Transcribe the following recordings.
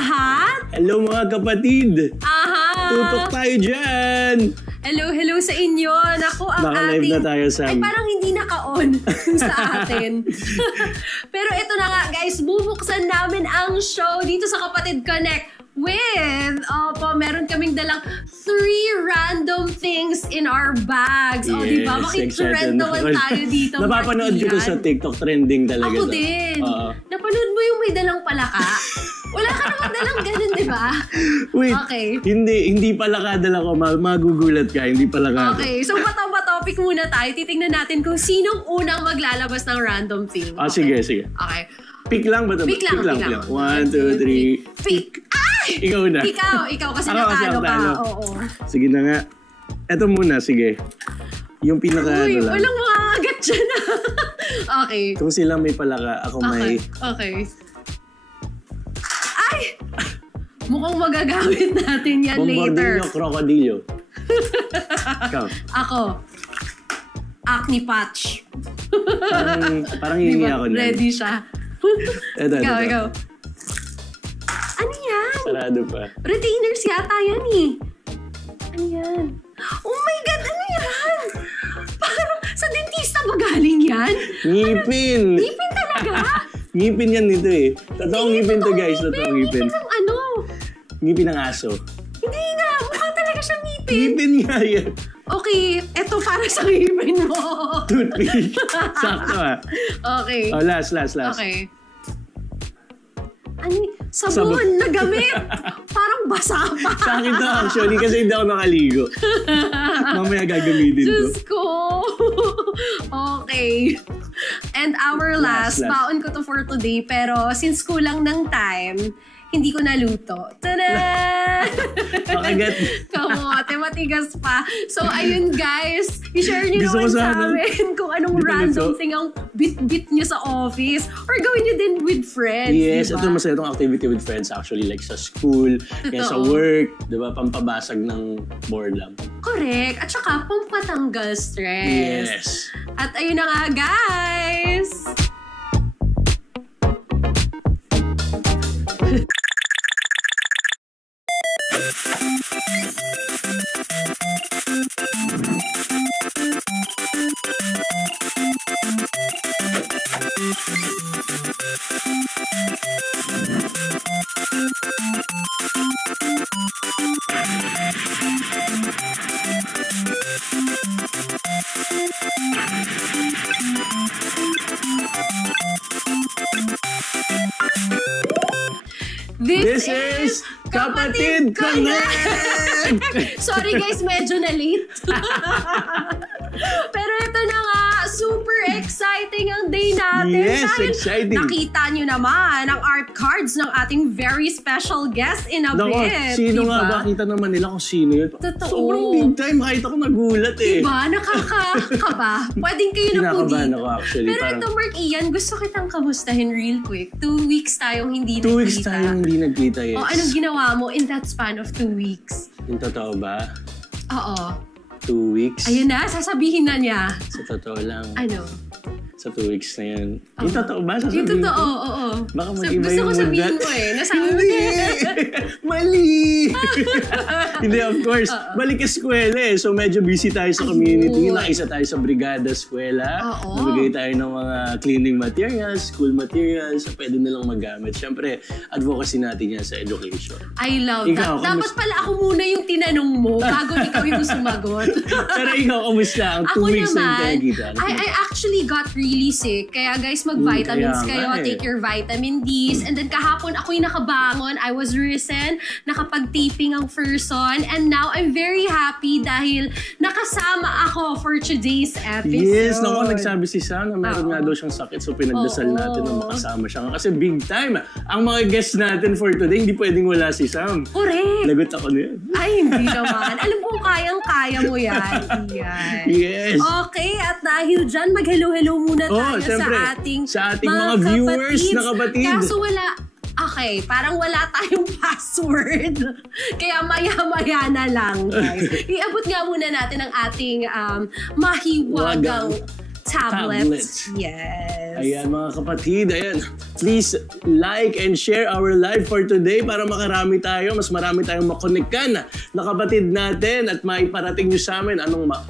lahat! Hello mga kapatid! Aha! Tutok tayo dyan! Hello sa inyo! Naku, ang Naka-live ating... na tayo, Sam. Ay, parang hindi naka-on sa atin. Pero ito na nga, guys. Bubuksan namin ang show dito sa Kapatid Connect with, meron kaming dalang 3 random things in our bags. Yes, diba? Makitrend naman tayo dito. Napapanood ko to sa TikTok. Trending talaga. Ako din. Napanood mo yung may dalang palaka? Wala ka naman dalang ganun, di ba? Wait, okay. Hindi pala kadala ko. Magugulat ka. Hindi pala ka. Okay, so topic muna tayo. Titingnan natin kung sinong unang maglalabas ng random thing. Okay. Sige. Okay. Pick lang ba ito? Pick lang. 1, 2, 3. Pick! Ay! Ikaw na. Ikaw kasi natalo ka. Oo. Sige na nga. Ito muna, sige. Yung pinaka Uy, lang. walang makakagat dyan. Okay. Kung sila may palaka, ako may... Okay. Ay! Mukhang magagamit natin yan later. Bombardillo, krokodilyo. Ikaw. Ako. Acne patch. Parang hihingi ako na. Ready siya. Ikaw. Ano yan? Sarado pa. Retainers yata yan eh. Ano yan? Oh my God, ano yan? Parang sa dentista ba galing yan? Ngipin! Ngipin talaga? Ngipin yan nito eh. Totoong ngipin to guys. Totoong ngipin. Ngipin ng ano? Ngipin ng aso. Hindi nga, mukha talaga siyang ngipin. Ngipin nga yan. Okay, eto para sa ngipin mo. Toothpick. Sakto ah. Okay. Oh, last. Okay. Ano? Sabon na gamit. Parang basa pa. Sa akin to actually kasi hindi ako nakaligo. Mamaya gagamitin to. Diyos ko. Okay. And our last, baon ko to for today. Pero since kulang ng time, hindi ko naluto. Tada! Makagat. Kamote, matigas pa. So, ayun guys, i-share nyo Gusto naman ko sa sana. amin kung anong random thing ang bit-bit nyo sa office or gawin nyo din with friends. Yes, diba? ito masaya itong activity with friends actually. Like sa school, kaya sa work, diba? Pampabasag ng boredom. Correct. At saka, pampatanggal stress. Yes. At ayun na nga, guys! This is Kapatid Connect! Sorry guys, medyo na-late. Pero ito na nga, super exciting ang day natin. Yes, dahil exciting. nakita nyo naman ang art cards ng ating very special guest in a bit. Sino diba? nga ba? Kita naman nila kung sino yun. Totoo. Sobrang big time. Kahit ako nagulat eh. Diba? Nakakakaba. Pwedeng kayo na po Kinakabahan dito. ako actually. Pero ito, Mark Ian, gusto kitang kamustahin real quick. 2 weeks tayong hindi 2 weeks nagkita. tayong hindi nagkita, yes. O, anong ginawa mo in that span of 2 weeks? Yung totoo ba? Oo. 2 weeks? Ayun na, sasabihin na niya. Sa totoo lang. Ano? Sa 2 weeks na yun. Yung totoo ba? Yung Sasabihin totoo, ko? oo. Baka mag-iba Gusto yung ko sabihin mudat. mo eh. Nasabi mo Hindi! Mali! Hindi, of course. Balik eskwela eh. So medyo busy tayo sa community. Naisa tayo sa brigada eskwela. Nabigay tayo ng mga cleaning materials, school materials. So pwede nilang magamit. Siyempre, advocacy natin yan sa education. I love Ikaw, that. Dapat pala ako muna yung tinanong mo bago ikaw yung sumagot. Pero ikaw, kamusta? Ang 2 weeks na yung nagkita. I actually got really sick. Kaya guys, mag-vitamins kayo. Take your vitamin Ds. And then kahapon ako'y nakabangon. I was risen. Nakapag-taping ang person. And now, I'm very happy dahil nakasama ako for today's episode. Yes, naku, nagsabi si Sam na meron nga daw siyang sakit. So pinagdasal natin na makasama siya. Kasi big time. Ang mga guests natin for today, hindi pwedeng wala si Sam. Correct. Lagot ako na yan. Ay, hindi naman. Alam ko, kayang-kaya mo yan. Iyan. Yes. Okay, at dahil dyan, mag-hello-hello muna tayo syempre, sa ating mga viewers na kapatid. Kaso wala, okay, parang wala tayong password. Kaya maya-maya na lang, guys. Iabot nga muna natin ang ating mahiwagang tablets. Yes. Ayan mga kapatid, ayan. Please like and share our live for today para makarami tayo, mas marami tayong makonekkan na kapatid natin at maiparating nyo sa amin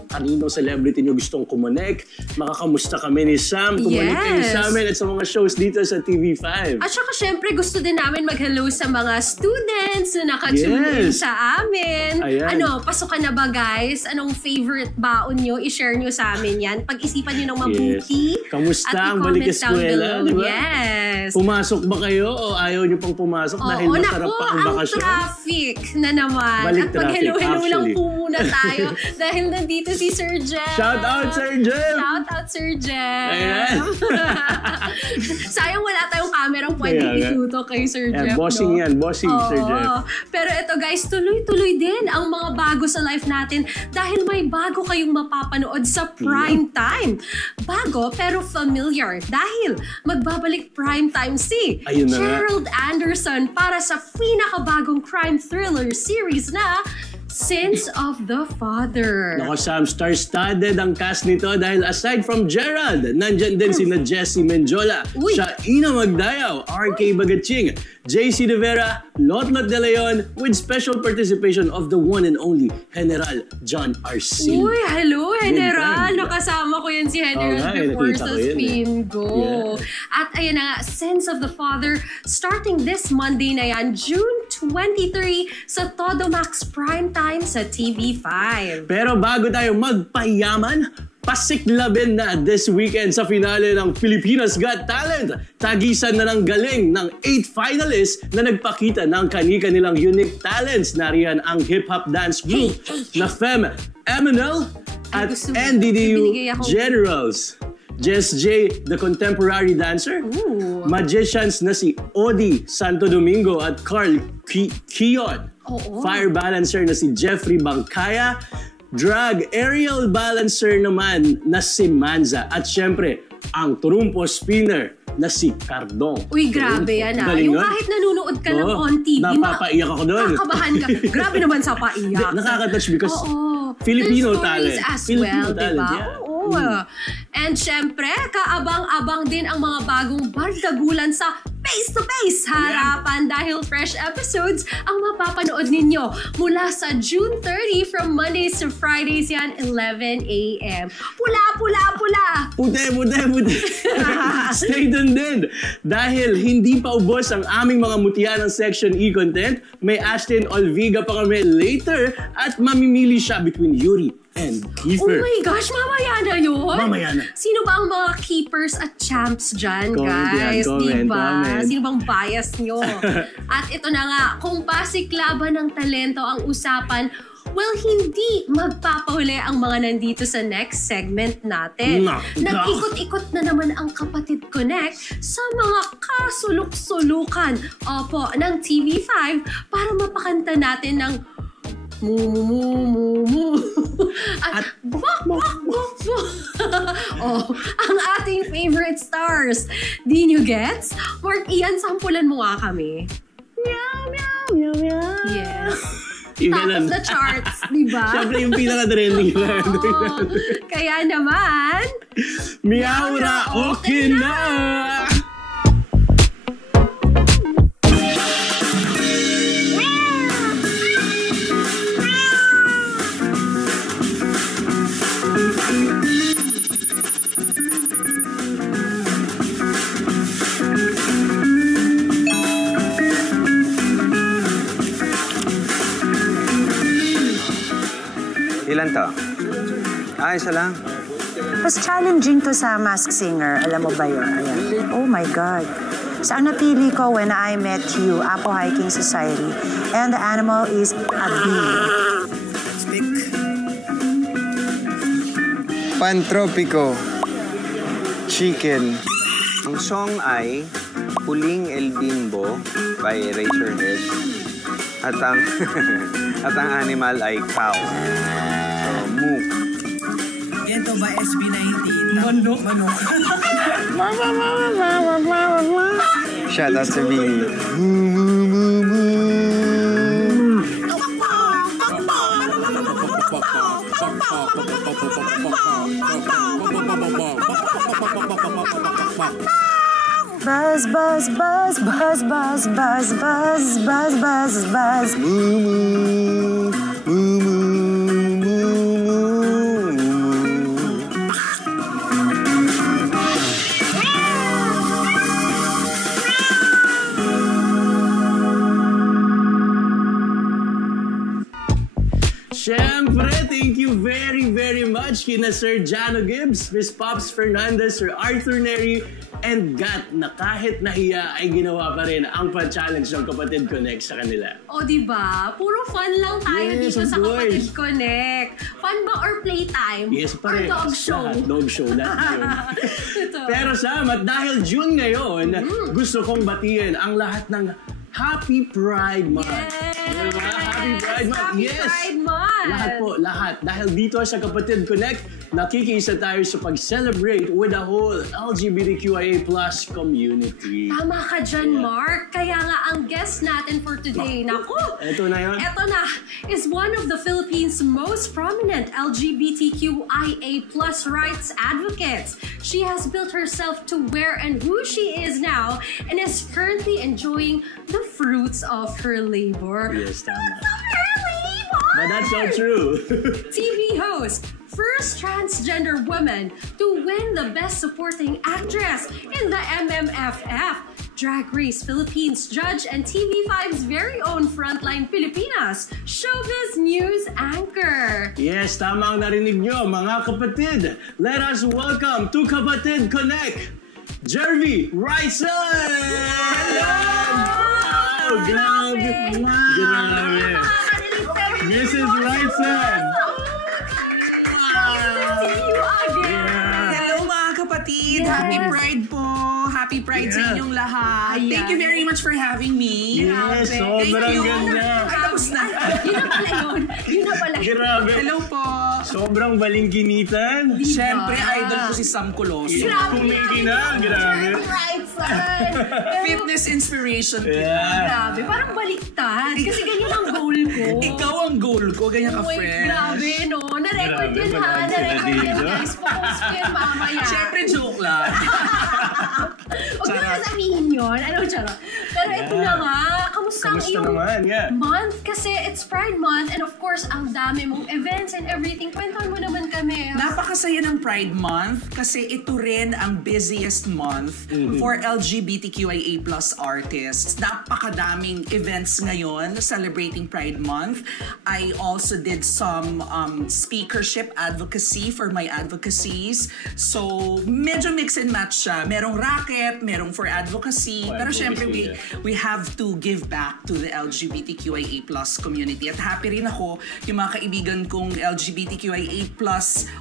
kaninong celebrity nyo gustong kumonek. Makakamusta kami ni Sam, kumonek kayo sa amin at sa mga shows dito sa TV5. At saka syempre gusto din namin mag-hello sa mga students na nakatune in sa amin. Ayan. Pasukan na ba guys? Anong favorite baon nyo? I-share nyo sa amin yan. Pag-isipan nyo ng mabuti. Kamusta ang balik eskwela, di ba? Yes. Pumasok ba kayo o ayaw nyo pang pumasok dahil masarap pa ang bakasyon? Ang traffic na naman. Balik at mag-hello-hello lang po muna tayo dahil nandito si Sir Jem. Shout out Sir Jem! Shout out Sir Jem! Ayan. Sayang wala tayong kamerang pwede ituto kay Sir Jem. Bossing yan, bossing Sir Jem. Pero ito guys, tuloy-tuloy din ang mga bago sa life natin dahil may bago kayong mapapanood sa prime time. Bago pero familiar dahil magbabalik prime time si Gerald Anderson para sa pinakabagong crime thriller series na Sins of the Father. Nako Sam, star-studded ang cast nito dahil aside from Gerald, nandyan din sina Jessie Menjola, Shaina Magdayaw, RK Bagaching, JC De Vera, Lotlot De Leon, with special participation of the one and only General John Arcil. Uy, hello General! Nakasama ko yan si General before sa Spin Go. At ayan na nga, Sins of the Father, starting this Monday na yan, June 23 sa Todo Max Prime Time sa TV5. Pero bago tayo magpayaman, pasiklabin na this weekend sa finale ng Pilipinas Got Talent. Tagisan na ng galing ng 8 finalists na nagpakita ng kani-kanilang unique talents. Nariyan ang hip-hop dance group na Femme Eminel at NDDU Generals. Jess J, the contemporary dancer. Magicians na si Odi Santo Domingo at Carl Kion. Fire balancer na si Jeffrey Bangkaya. Drag aerial balancer naman na si Manza. At syempre, ang turumpo spinner na si Cardong. Uy, grabe yan Yung kahit nanonood ka lang on TV, napapaiyak ako doon. Nakakabahan ka. Grabe naman sa paiyak. Nakaka-touch because Filipino talent. As well, diba? And syempre, kaabang-abang din ang mga bagong bardagulan sa face-to-face harapan dahil fresh episodes ang mapapanood ninyo mula sa June 30 from Mondays to Fridays yan, 11 a.m. Pula! Puti! Stay tuned din dahil hindi pa ubos ang aming mga mutya ng Section E content. May Ashton Olviga pa kami later at mamimili siya between Yuri and Kiefer. Oh my gosh, mamaya na yun? Mamaya na. Sino ba ang mga keepers at champs dyan, guys? Comment. Sino bang bias nyo? At ito na nga, kung pasiklaban ng talento ang usapan, well, hindi magpapahuli ang mga nandito sa next segment natin. Nag-ikot-ikot na naman ang Kapatid Connect sa mga kasulok-sulukan ng TV5 para mapakanta natin ng mu at bok. Ang ating favorite stars. Di nyo gets? Mark Ian, sampulan mo nga kami. Meow. Yes. Top of the charts, di ba? Siyempre yung pinaka-trending na. Kaya naman, Miaura, okay na! Ilan to? Isa lang. Mas challenging to sa Masked Singer. Alam mo ba yun? Ayan. Oh my God. So, ang napili ko when I met you, Apo Hiking Society. And the animal is a bee. Pantropico. Chicken. Ang song ay Huling El Bimbo by Razorhead. At ang animal ay cow. So, moo. Ito ba SB19? Manok. Shout out sa Bini. Buzz, buzz, buzz, buzz, buzz, buzz, buzz, buzz, buzz, buzz. Moo moo, moo moo, moo moo. Siyempre, thank you very, very much kina Sir Jano Gibbs, Miss Pops Fernandez, Sir Arthur Neri, and Gat na kahit nahiya ay ginawa pa rin ang pa-challenge ng Kapatid Connect sa kanila. O, diba? Puro fun lang tayo dito sa Kapatid Connect. Fun ba or playtime? Yes, or dog show? Dog show, lahat yun. Pero Sam, at dahil June ngayon, gusto kong batiin ang lahat ng Happy Pride Month. Yes! Happy Pride Month. Happy Yes! Pride Month! Lahat po, lahat. Dahil dito sa Kapatid Connect, nakikiisa tayo sa pag-celebrate with the whole LGBTQIA+ community. Tama ka dyan, Mark. Kaya nga ang guest natin for today, naku! Ito na yun. Ito na, is one of the Philippines' most prominent LGBTQIA+ rights advocates. She has built herself to where and who she is now and is currently enjoying the fruits of her labor. Yes, tama. But that's not true. TV host, first transgender woman to win the Best Supporting Actress in the MMFF, Drag Race Philippines judge, and TV5's very own Frontline Pilipinas showbiz news anchor. Yes, tama ang narinig nyo, mga kapatid. Let us welcome to Kapatid Connect, Jervy Raison! Hello! Oh, grabe! Grabe! Mrs. Raison! Hello mga kapatid! Yes. Happy Pride po! Happy Pride sa inyong lahat! Ayan. Thank you very much for having me! Yes, Thank sobrang you. ganda! Ay, tapos na! Yun na pala yun. Yun na pala. Grabe! Hello po! Sobrang balingkinitan! Siyempre, idol ko si Sam Coloso. Grabe Kumiki na, grabe. Right, son. Fitness inspiration. Yeah. Grabe, parang baliktad. Kasi ganyan ang goal ko. Ikaw ang goal ko, ganyan ka, Uy, friend. grabe, no? Na-record Grabe, yun, ha? madami sila Na-record yun, dito. guys. Focus ko yun mamaya. Siyempre, joke lang. Huwag ko na sabihin yun. Ano, charot. Pero ito na nga, kamusta ang Kamusta iyong naman? Yeah. month? Kasi it's Pride Month and of course, ang dami mong events and everything. Kwentuhan mo naman kami. Napakasaya ng Pride Month kasi ito rin ang busiest month for LGBTQIA+ artists. Napakadaming events ngayon celebrating Pride Month. I also did some speakership advocacy for my advocacies. So, medyo mix and match siya. Merong racket, merong for advocacy. For Pero syempre, advocacy, we have to give back to the LGBTQIA+ community. At happy rin ako yung mga kaibigan kong LGBTQIA+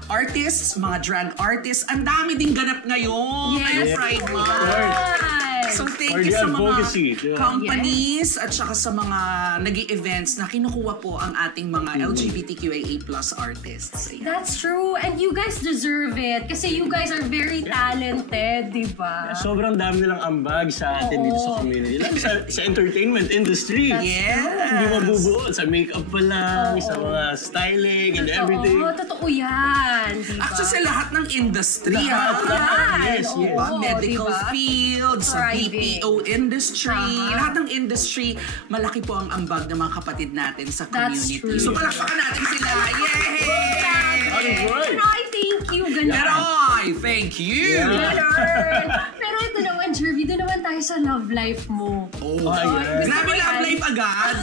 artists, mga drag artists. Ang dami ding ganap ngayon. Yes. Ngayong Pride Month. Right. So thank For you the sa advocacy, mga yeah. companies at saka sa mga nag-i-events na kinukuha po ang ating mga LGBTQIA+ artists. Ayan. That's true. And you guys deserve it. Kasi you guys are very talented, di ba? Sobrang dami nilang ambag sa atin dito sa community. Like sa entertainment industry. Yes. Hindi mabubuo. Sa makeup pa lang, sa mga styling and everything. Oo, totoo yan. Diba? Actually, sa lahat ng industry. Lahat. Yan. Yes, yes. Oo, Medical diba? field, sa Thriving. BPO industry. Tama. Lahat ng industry, malaki po ang ambag ng mga kapatid natin sa That's community. true. So palakpakan natin sila. Yay! Alright. Pero I thank you, ganun. Pero I thank you! Yeah. Ganun. Pero ito naman, Jervy, doon naman tayo sa love life mo. Oh, Ayan. grabe love life agad!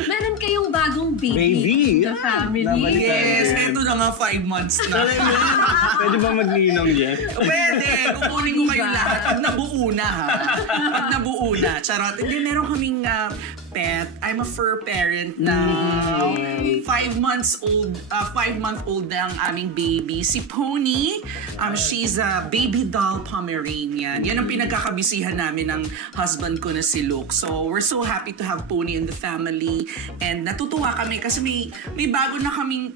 Meron kayong bagong baby. Baby. The family. Nabalikan. Yes, eto na nga 5 months na. Pwede ba magninong dyan? Pwede, kukunin ko kayo lahat. Pag nabuo na ha. Pag nabuo na. Charot. Hindi, meron kaming pet. I'm a fur parent na 5-month-old na ang aming baby. Si Pony, she's a baby doll Pomeranian. Yan ang pinagkakabisihan namin ng husband ko na si Luke. So, we're so happy to have Pony in the family. And natutuwa kami kasi may bago na kaming,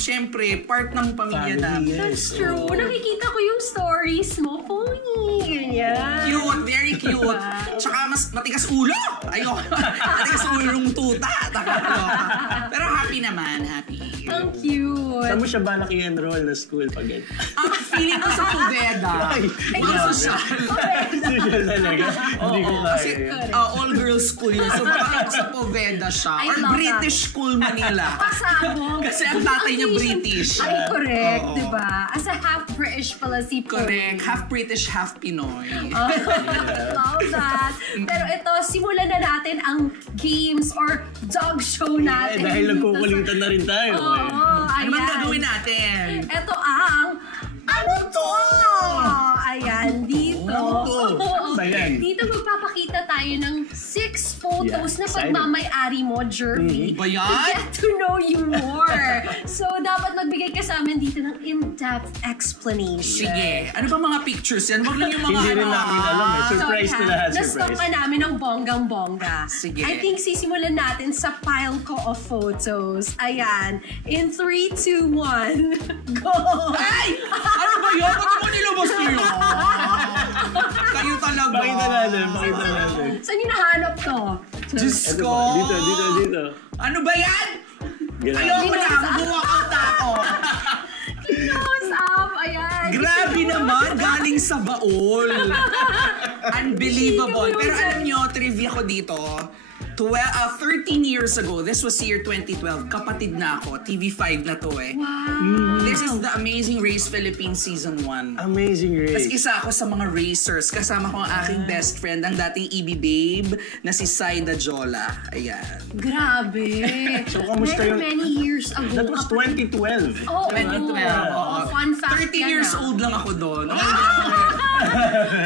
syempre, part ng pamilya namin. That's true. Nakikita ko yung stories mo, Pony. Ganyan. Cute, very cute. Tsaka mas matigas ulo. Ayoko. Matigas ulo ng tuta. Nakakaloka. Pero happy naman, happy. Ang cute. Saan mo siya balak i-enroll na school pag ito? Feeling ko sa Poveda. Mga social. Social talaga. Hindi ko Kasi kaya. all-girls school yun. So baka sa Poveda siya. I Or love British School Manila. Pasabog. Kasi ang tatay niya British. Ay, correct, Oo. diba? As a half-British pala si Poe. Correct. Half British, half Pinoy. Love that. Pero ito, simulan na natin ang games or dog show natin. Dahil dito nagkukulitan na rin tayo. Oo, Ano bang ayan. gagawin natin? Ito ang Ano to? Ayan, dito. Ano to? Ano ba yan? Dito magpapakita tayo ng 6 photos Yeah, na excited. pagmamay-ari mo, Jervy. Ba yan? To get to know you more. So, dapat magbigay ka sa amin dito ng in-depth explanation. Sige. Ano ba mga pictures yan? Wag lang yung mga Hindi rin namin alam eh. Surprise So, na lahat, na-stock surprise. ka namin ng bonggang-bongga. Sige. I think sisimulan natin sa pile ko of photos. Ayan. In 3, 2, 1, go! Ay! Ano ba yun? Ba't mo nilabas niyo? Kayo talaga. Pakita natin, pakita natin. Saan yung nahanap to? Diyos Ito ko. pa. Dito. Ano ba yan? Ganun. Ayoko na. Buwa out ako. Close up! Ayan. Grabe naman. Galing sa baol. Unbelievable. Pero alam nyo, trivia ko dito. 13 years ago, this was year 2012, kapatid na ako, TV5 na to eh. Wow. This is the Amazing Race Philippines Season 1. Amazing Tapos race. isa ako sa mga racers. Kasama ko ang aking best friend, ang dating EB babe na si Saida Jola. Ayan. Grabe. So, kamusta yung- many years ago. That was 2012. Oh, 2012. oo. Fun fact 13 ka years na. old lang ako doon.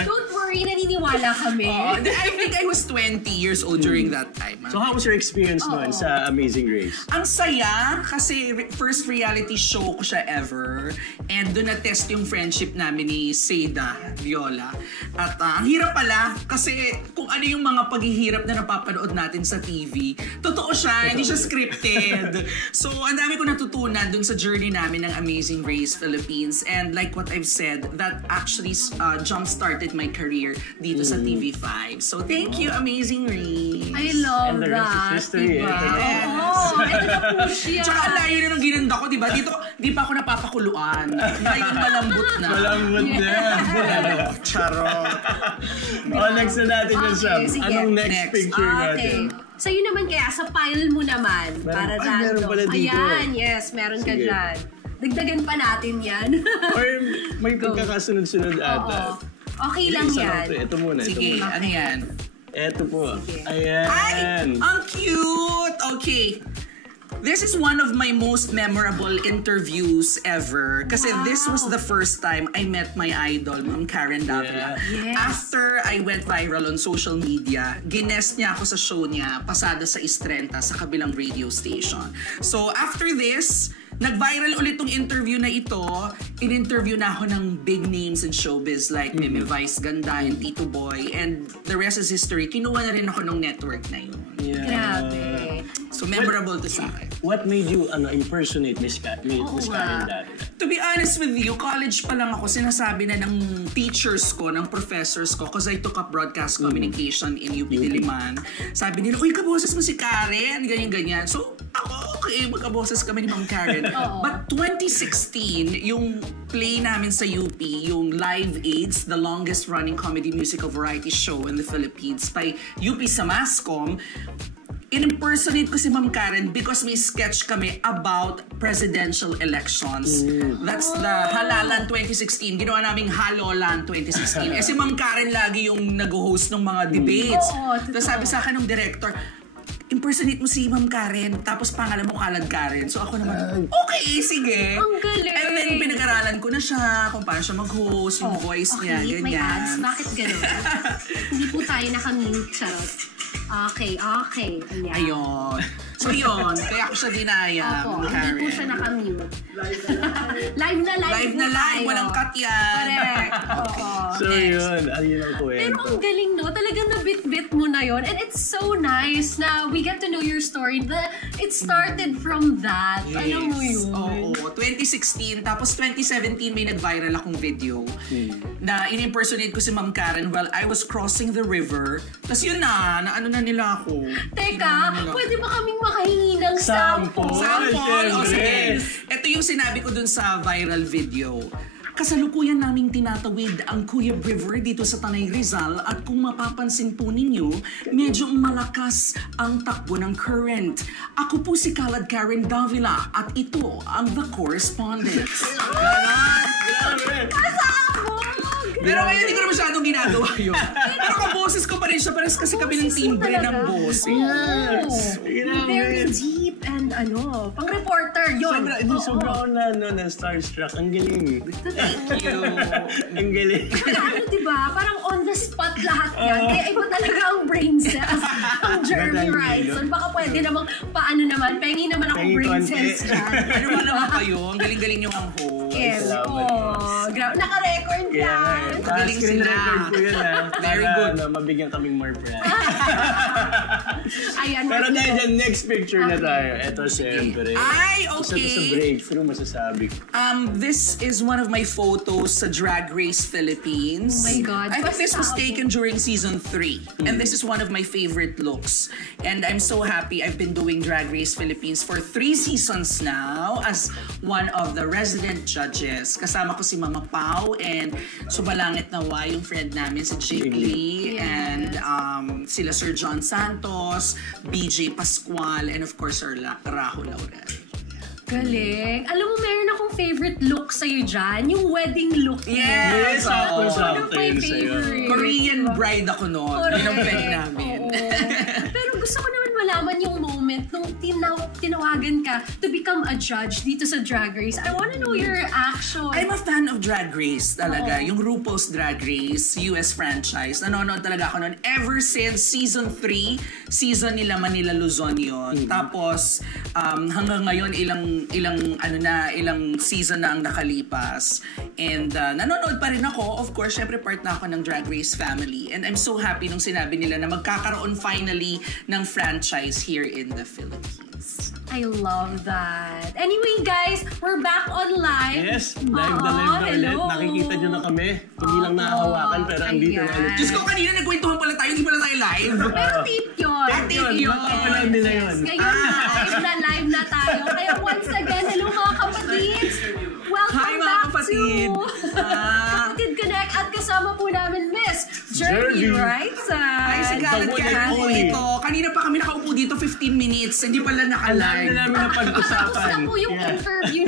Don't worry, naniniwala kami. I think I was 20 years old during that time. So how was your experience noon sa Amazing Race? Ang saya kasi first reality show ko siya ever. And doon na-test yung friendship namin ni Seda Viola. At ang hirap pala kasi kung ano yung mga paghihirap na napapanood natin sa TV, totoo siya, hindi siya scripted. So ang dami ko natutunan doon sa journey namin ng Amazing Race Philippines. And like what I've said, that actually jump-started my career dito sa TV5. So thank you, Amazing Race. I love And the rest is that. history, Diba? eh. Oo, ito na po siya. Tsaka ang layo na ng ginanda ko, di ba? Dito, di pa ako napapakuluan. Ngayon malambot na. Malambot na. Charot. Next na natin yung Okay, Sam. sige. Anong next Next. picture Okay. natin? Sa'yo naman kaya, sa pile mo naman. Para Ay, random. meron pala dito. Ayan, yes, meron ka Sige. dyan. Dagdagan pa natin yan. Or may pagkakasunod-sunod ata. Oo. Okay lang Isa yan. Ito muna. Sige, ano yan? Ito po. Sige. Ay! Ayan. Ang cute! Okay. This is one of my most memorable interviews ever. Kasi this was the first time I met my idol, Ma'am Karen Davila. Yes. After I went viral on social media, ginest niya ako sa show niya, Pasada sa Istrenta, sa kabilang radio station. So after this, nag-viral ulit tong interview na ito. In-interview na ako ng big names in showbiz like Meme Vice Ganda and Tito Boy. And the rest is history. Kinuha na rin ako ng network na yun. Yeah. Grabe. So memorable to sa akin. What made you impersonate Miss Karen nga. Davila? To be honest with you, college pa lang ako, sinasabi na ng teachers ko, ng professors ko, because I took up broadcast communication in UP Diliman. Sabi nila, uy, kaboses mo si Karen, ganyan-ganyan. So, ako, okay, magkaboses kami ni Ma'am Karen. But 2016, yung play namin sa UP, yung Live AIDS, the longest running comedy musical variety show in the Philippines by UP Samascom, in-impersonate ko si Ma'am Karen because may sketch kami about presidential elections. That's the Halalan 2016. Ginawa naming Halolan 2016. Si Ma'am Karen lagi yung nag-host ng mga debates. Oo, Tapos sabi sa akin ng director, impersonate mo si Ma'am Karen, tapos pangalan mo Kalad Karen. So ako naman, okay, sige. Ang galing. And then pinag-aralan ko na siya kung paano siya mag-host, yung voice niya, Okay, may ads. ganyan. Bakit gano'n? Hindi po tayo nakamute. Charot. Okay. Ayan. Ayun. So yun, kaya ako siya dinaya, Opo, Ma'am hindi Karen. po siya nakamute. Live na live. Live po na live, tayo. walang cut yan. Correct. Oo. So yun, yun ang Pero kwento. ang galing, no? Talagang nabit-bit mo na yon. And it's so nice na we get to know your story. It started from that. Alam mo yun? Oo, 2016. Tapos 2017 may nag-viral akong video na in-impersonate ko si Ma'am Karen while I was crossing the river. Tapos yun na ano na nila ako. Teka, pwede ba kaming makahingi ng sample. O sige. Ito yung sinabi ko dun sa viral video. Kasalukuyan naming tinatawid ang Cuyab River dito sa Tanay Rizal at kung mapapansin po ninyo, medyo malakas ang takbo ng current. Ako po si Kalad Karen Davila at ito ang The Correspondent. Pero ngayon hindi ko na masyadong ginagawa yun. Pero kaboses ko pa rin siya, parang kasi kami ng timbre ng boses. Yes. Very deep and pang reporter yun. Sobra ako na starstruck. Ang galing. Ang galing. Diba? Parang on the spot lahat yan. Kaya iba talaga ang brain cells. Ang Jeremy Wrightson. Baka pwede namang paano naman. Pengi naman akong brain cells dyan. Ano ba naman kayo? Ang galing-galing yung ang host. Yes. Naka-record yan. Galing Screen sila. record ko yun Very good. Mabigyan kaming more pride. Ayan. Pero dahil dyan, next picture na tayo. Ito siyempre. Ay, Isa to sa okay. breakthrough, masasabi ko. This is one of my photos sa Drag Race Philippines. Oh my God. I think this was taken during season 3. And this is one of my favorite looks. And I'm so happy I've been doing Drag Race Philippines for 3 seasons now as one of the resident judges. Kasama ko si Mama Pau and Subalangit Nawa, yung friend namin si Jiggly. And sila Sir John Santos, BJ Pascual, and of course Sir Rajo Laurel. Galing. Alam mo, meron akong favorite look sa'yo dyan. Yung wedding look. Yes! Sakto One of my favorite. Korean bride ako noon. Yun ang peg namin. Pero gusto ko naman malaman yung moment nung tinawagan ka to become a judge dito sa Drag Race. I wanna know your reaction. I'm a fan of Drag Race talaga. Yung RuPaul's Drag Race, US franchise. Nanonood talaga ako noon. Ever since season 3, season nila Manila Luzon yun. Tapos, hanggang ngayon, ilang season na ang nakalipas. And nanonood pa rin ako. Of course, syempre part na ako ng Drag Race family. And I'm so happy nung sinabi nila na magkakaroon finally ng franchise here in the Philippines. I love that. Anyway, guys, we're back on live. Yes, live na ulit. Nakikita nyo na kami. Hindi lang nakahawakan, pero andito na ulit. Diyos ko, kanina nagkwentuhan pala tayo, hindi pala tayo live. Pero tape yun. Tape yun. Mapapanood nila yun. Ngayon live na tayo. Kaya once again, hello mga kapatids. Welcome Hi, mga back kapatid. to Kapatid Connect at kasama po namin Miss Jeremy Wrightson. Ay, si Kalad Karen po ito. Kanina pa kami nakaupo dito 15 minutes. Hindi pala naka-live. Alam na namin na Tapos pag-usapan. na po yung interview.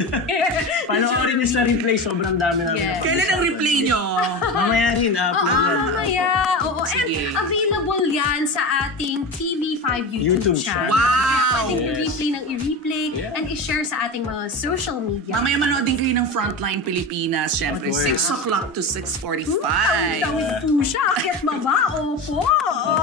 Panoorin nyo sa replay, sobrang dami namin. Yes. Kailan ang replay nyo? Mamaya rin, upload yan. Mamaya. Oo. Sige. And available yan sa ating TV5 YouTube channel. Wow! Kaya pwedeng Yes. i-replay ng i-replay and i-share sa ating mga social media. Mamaya manood din kayo ng Frontline Pilipinas. Siyempre, 6 o'clock to 6:45. Tawid po siya. Akyat baba. Opo.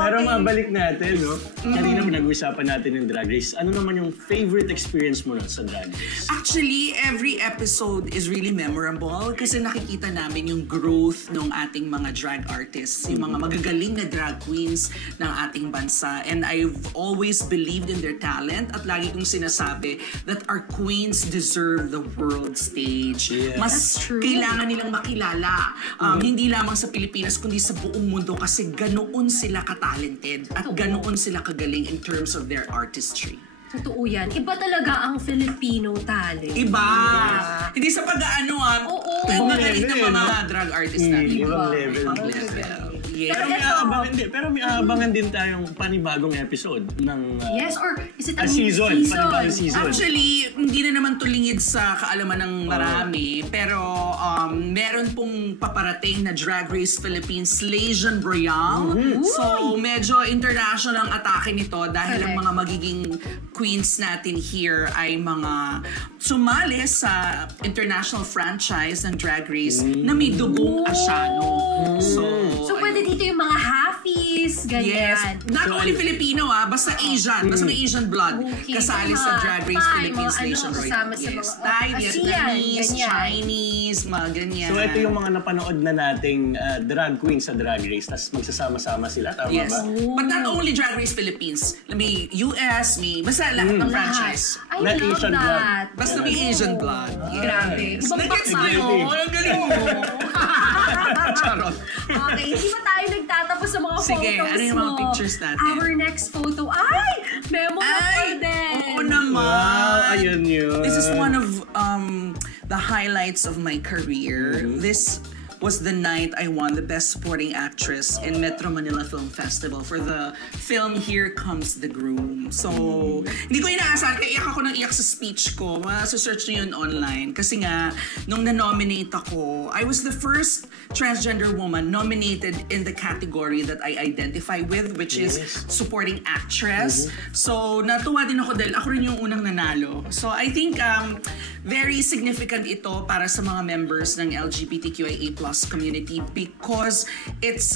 Pero mabalik natin, no? Kanina pinag-usapan natin yung Drag Race. Ano naman yung favorite experience mo na sa Drag Race? Actually, every episode is really memorable kasi nakikita namin yung growth ng ating mga drag artists, yung mga magagaling na drag queens ng ating bansa. And I've always believed in their talent at lagi kong sinasabi that our queens deserve the world stage. Yeah. Mas That's true. kailangan nilang makilala. Hindi lamang sa Pilipinas kundi sa buong mundo kasi ganoon sila ka-talented at ganoon sila kagaling in terms of their artistry. Totoo yan. Iba talaga ang Filipino talent. Iba! Hindi sa pag-ano Oo. ang Ibang magaling level, ng mga no? drag artists natin. Ibang level. Ibang level. Yeah. Pero may aabangan din tayong panibagong episode ng Yes, or is it a season? Panibagong season. Actually, hindi na naman tulingid sa kaalaman ng marami, pero meron pong paparating na Drag Race Philippines Slasian Royale. So, medyo international ang atake nito dahil ang mga magiging queens natin here ay mga sumali sa international franchise ng Drag Race na may dugong Asyano. So, pwede dito yung mga halfies, ganyan. Yes. Not only Filipino basta Asian. Basta may Asian blood. Okay. Kasali Mga sa Drag Race Thai, Philippines mga Nation Royale. kasama sa Yes. mga Thai, ASEAN, Vietnamese, ganyan. Chinese, mga ganyan. So ito yung mga napanood na nating drag queens sa Drag Race, tapos magsasama-sama sila, tama Yes. ba? But not only Drag Race Philippines. May US, may basta lahat ng franchise. I Not love Asian that. Basta may Asian blood. Grabe. Ibang Nag-gets bakla. mo yun? Ang galing mo. Charot. Okay, hindi pa tayo nagtatapos sa mga Sige, photos ano yung mga mo? pictures natin? Our next photo, ay! Memorable din. ayun yun. This is one of the highlights of my career. This was the night I won the Best Supporting Actress in Metro Manila Film Festival for the film Here Comes the Groom. So, hindi ko inaasahan, kaya iyak ako ng iyak sa speech ko. Masasearch nyo yun online. Kasi nga, nung na-nominate ako, I was the first transgender woman nominated in the category that I identify with, which is Supporting Actress. So, natuwa din ako dahil ako rin yung unang nanalo. So, I think very significant ito para sa mga members ng LGBTQIA+ community because it's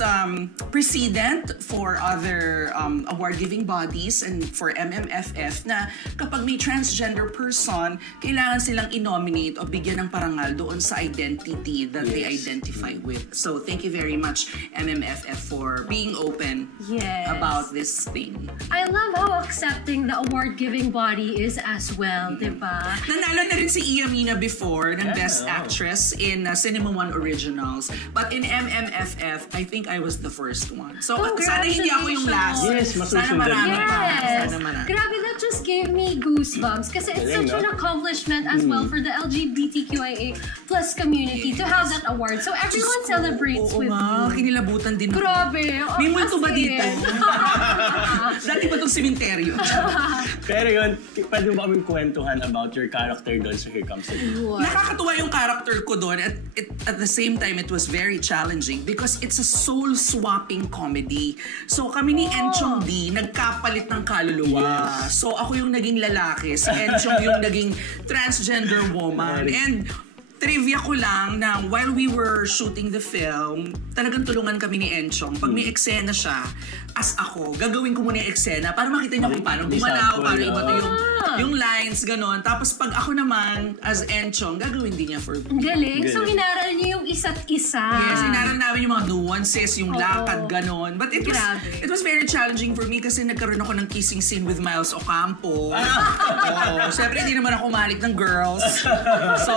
precedent for other award-giving bodies and for MMFF na kapag may transgender person, kailangan silang i-nominate o bigyan ng parangal doon sa identity that they identify with. So thank you very much, MMFF, for being open about this thing. I love how accepting the award-giving body is as well, diba? Nanalo na rin si Iya Mina before ng Best Actress in Cinema One Originals. But in MMFF, I think I was the first one. So, sana hindi ako yung last. Yes, masusunod. Sana marami pa. Yes. Sana marami. Grabe, that just gave me goosebumps kasi it's such an accomplishment as well for the LGBTQIA+ community to have that award. So, everyone celebrates with you. Kinilabutan din ako. Grabe. May multo ba dito? Dati ba itong sementeryo? Pero yun, pwede mo ba kaming kwentuhan about your character doon sa Here Comes the Groom? Nakakatuwa yung character ko doon. At the same time, it was very challenging because it's a soul-swapping comedy. So kami ni Enchong D, nagkapalit ng kaluluwa. So ako yung naging lalaki, si Enchong yung naging transgender woman. And trivia ko lang na while we were shooting the film, talagang tulungan kami ni Enchong. Pag may eksena siya, as ako, gagawin ko muna yung eksena para makita niyo kung paano gumalaw, paano iba yung lines, ganon. Tapos pag ako naman, as Enchong, gagawin din niya for me. Galing. So, inaral niyo yung isa't isa. Yes, inaral namin yung mga nuances, yung lakad, ganon. But it was very challenging for me kasi nagkaroon ako ng kissing scene with Miles Ocampo. Siyempre, hindi naman ako malik ng girls. So,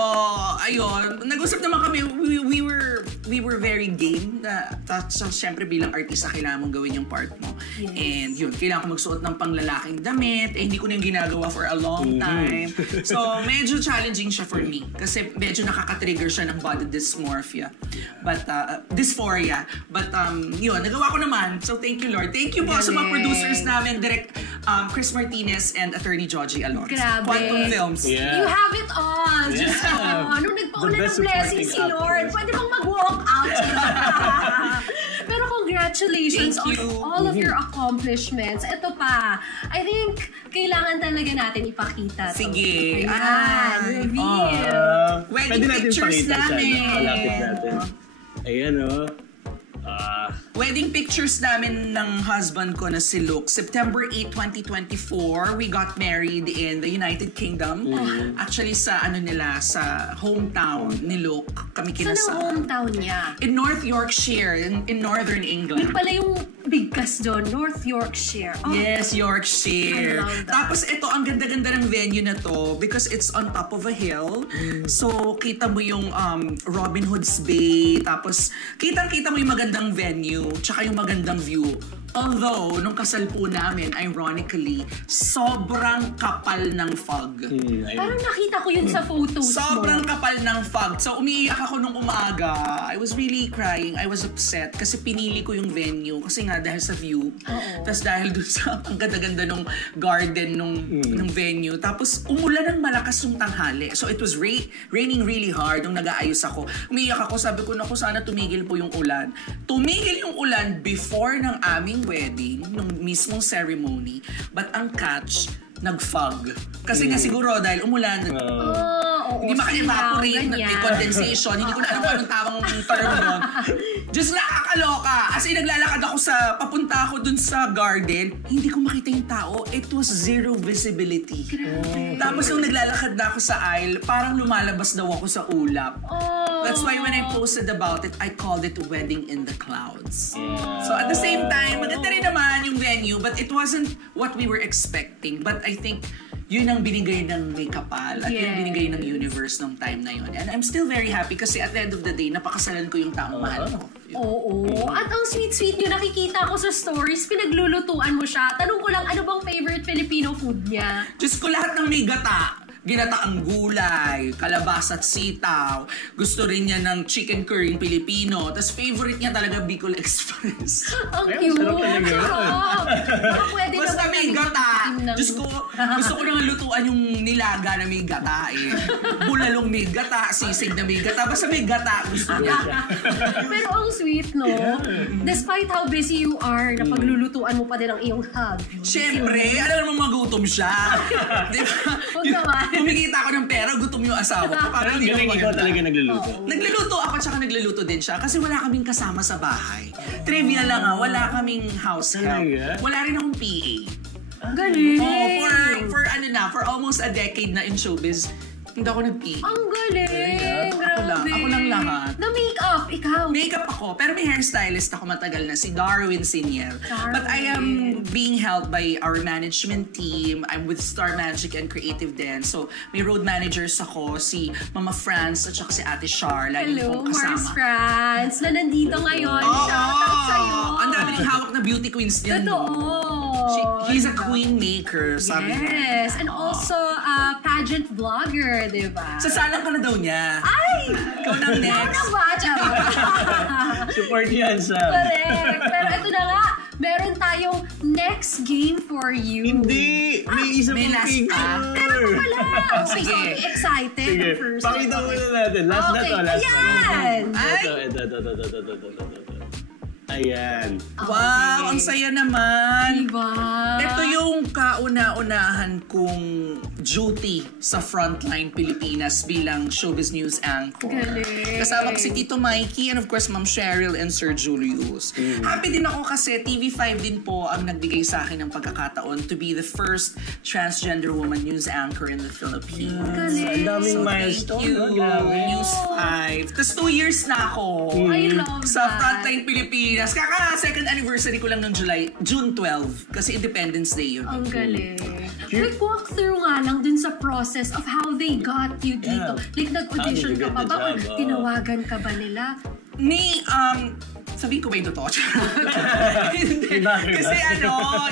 ayun. Nag-usap naman kami, we were very game. So, siyempre, bilang artista, kailangan mong gawin yung part mo. Yes. And yun, kailangan ko magsuot ng panglalaking damit. Hindi ko na yung ginagawa for a long time. So, medyo challenging siya for me. Kasi medyo nakaka-trigger siya ng body dysmorphia. But, dysphoria. But, yun, nagawa ko naman. So, thank you, Lord. Thank you po sa mga producers namin, Direct Chris Martinez and Attorney Georgie Alonso. Grabe. Quantum Films. Yeah. You have it all. Just nung nagpauna ng blessing si Lord, pwede bang mag-walk out? Pero congratulations on all of your accomplishments. Ito pa, I think kailangan talaga natin ipakita. Sige. Ayan, reveal. Wedding pictures namin. Malapit natin. Ayan Wedding pictures namin ng husband ko na si Luke. September 8, 2024, we got married in the United Kingdom. Actually, sa sa hometown ni Luke. Kami kinasal. Saan ang hometown niya? In North Yorkshire, in northern England. Yung pala yung bigkas doon, North Yorkshire. Oh. Yes, Yorkshire. Tapos ito, ang ganda-ganda ng venue na to because it's on top of a hill. So, kita mo yung Robin Hood's Bay. Tapos, kitang-kita mo yung magandang venue tsaka yung magandang view. Although, nung kasal po namin, ironically, sobrang kapal ng fog. Parang nakita ko yun sa photos sobrang kapal ng fog. So, umiiyak ako nung umaga. I was really crying. I was upset kasi pinili ko yung venue. Kasi nga, dahil sa view. Tapos dahil dun sa ang ganda-ganda nung garden nung venue. Tapos, umulan ng malakas yung tanghali. So, it was raining really hard nung nag-aayos ako. Umiiyak ako. Sabi ko, naku, sana tumigil po yung ulan. Tumigil yung ulan before ng aming wedding, nung mismong ceremony, but ang catch, nag-fog. Kasi nga siguro dahil umulan, hindi maka-evaporate, nag-condensation, hindi ko na alam kung anong tawang term doon. Just nakakaloka. As in, naglalakad ako papunta ako dun sa garden, hindi ko makita yung tao. It was zero visibility. Tapos nung naglalakad na ako sa aisle, parang lumalabas daw ako sa ulap. That's why when I posted about it, I called it Wedding in the Clouds. So at the same time, maganda rin naman yung venue, but it wasn't what we were expecting. But I think yun ang binigay ng may kapal at yun ang binigay ng universe nung time na yun. And I'm still very happy kasi at the end of the day, napakasalan ko yung taong mahal ko. Oo. At ang sweet-sweet nyo, nakikita ko sa stories, pinaglulutuan mo siya. Tanong ko lang, ano bang favorite Filipino food niya? Diyos ko, lahat ng may gata. ginataang gulay, kalabasa at sitaw. Gusto rin niya ng chicken curry Pilipino. Tapos favorite niya talaga Bicol Express. Ang cute! Baka pwede basta may gata. Diyos ko, gusto ko nang lutuan yung nilaga na may gata eh. Bulalong may gata, sisig na may gata. Basta may gata gusto niya. Pero ang sweet, no? Despite how busy you are, na paglulutuan mo pa din ang iyong hubby. Siyempre, alam mo magutom siya. Diba? Kumikita ako ng pera, gutom yung asawa ko. Parang galing ikaw talaga nagluluto. Nagluluto ako, tsaka nagluluto din siya. Kasi wala kaming kasama sa bahay. Trivia lang wala kaming house help. Wala rin akong PA. Galing! For almost a decade na in showbiz, hindi ako nag-PA. Ang galing! Grabe! Ako lang lahat. Na-makeup, ikaw? Makeup ako, pero may hairstylist ako matagal na, si Darwin Siniel. But I am being helped by our management team. I'm with Star Magic and Creative Dance. So, may road managers ako, si Mama France at saka si Ate Char. Hello, Mars France, na nandito ngayon. Shoutout sa'yo! Ang dami ng hawak na beauty queens niyan. Totoo! He's a queen maker, sabi niya. Yes, and also a pageant vlogger, diba? Sasalang ka na daw niya. Ay! Ikaw nang next. Ano ba? Support yan sa... Correct. Pero ito na nga, meron tayong next game for you. Hindi! May isa may pang last picture! Meron pa pala! Okay, Sige. so I'm excited. Sige, First pakita mo na natin. Last na to, last ayan! Ito. Ayan. Wow, ang saya naman. Diba? Ito yung kauna-unahan kong duty sa Frontline Pilipinas bilang showbiz news anchor. Galing. Kasama ko si Tito Mikey and of course Ma'am Cheryl and Sir Julius. Happy din ako kasi TV5 din po ang nagbigay sa akin ng pagkakataon to be the first transgender woman news anchor in the Philippines. Galing. Ang daming So milestone. thank you, Grabe. News 5. Tapos 2 years na ako I love sa that. Frontline Pilipinas. Kaka-second anniversary ko lang ng June 12 kasi Independence Day yun. Ang galing. Quick walk through nga lang dun sa process of how they got you dito. Yeah. Like nag-audition ka How did you pa get ba? the Or job? tinawagan ka ba nila? Sabihin ko ba yung totoo? Hindi. Bakit? Kasi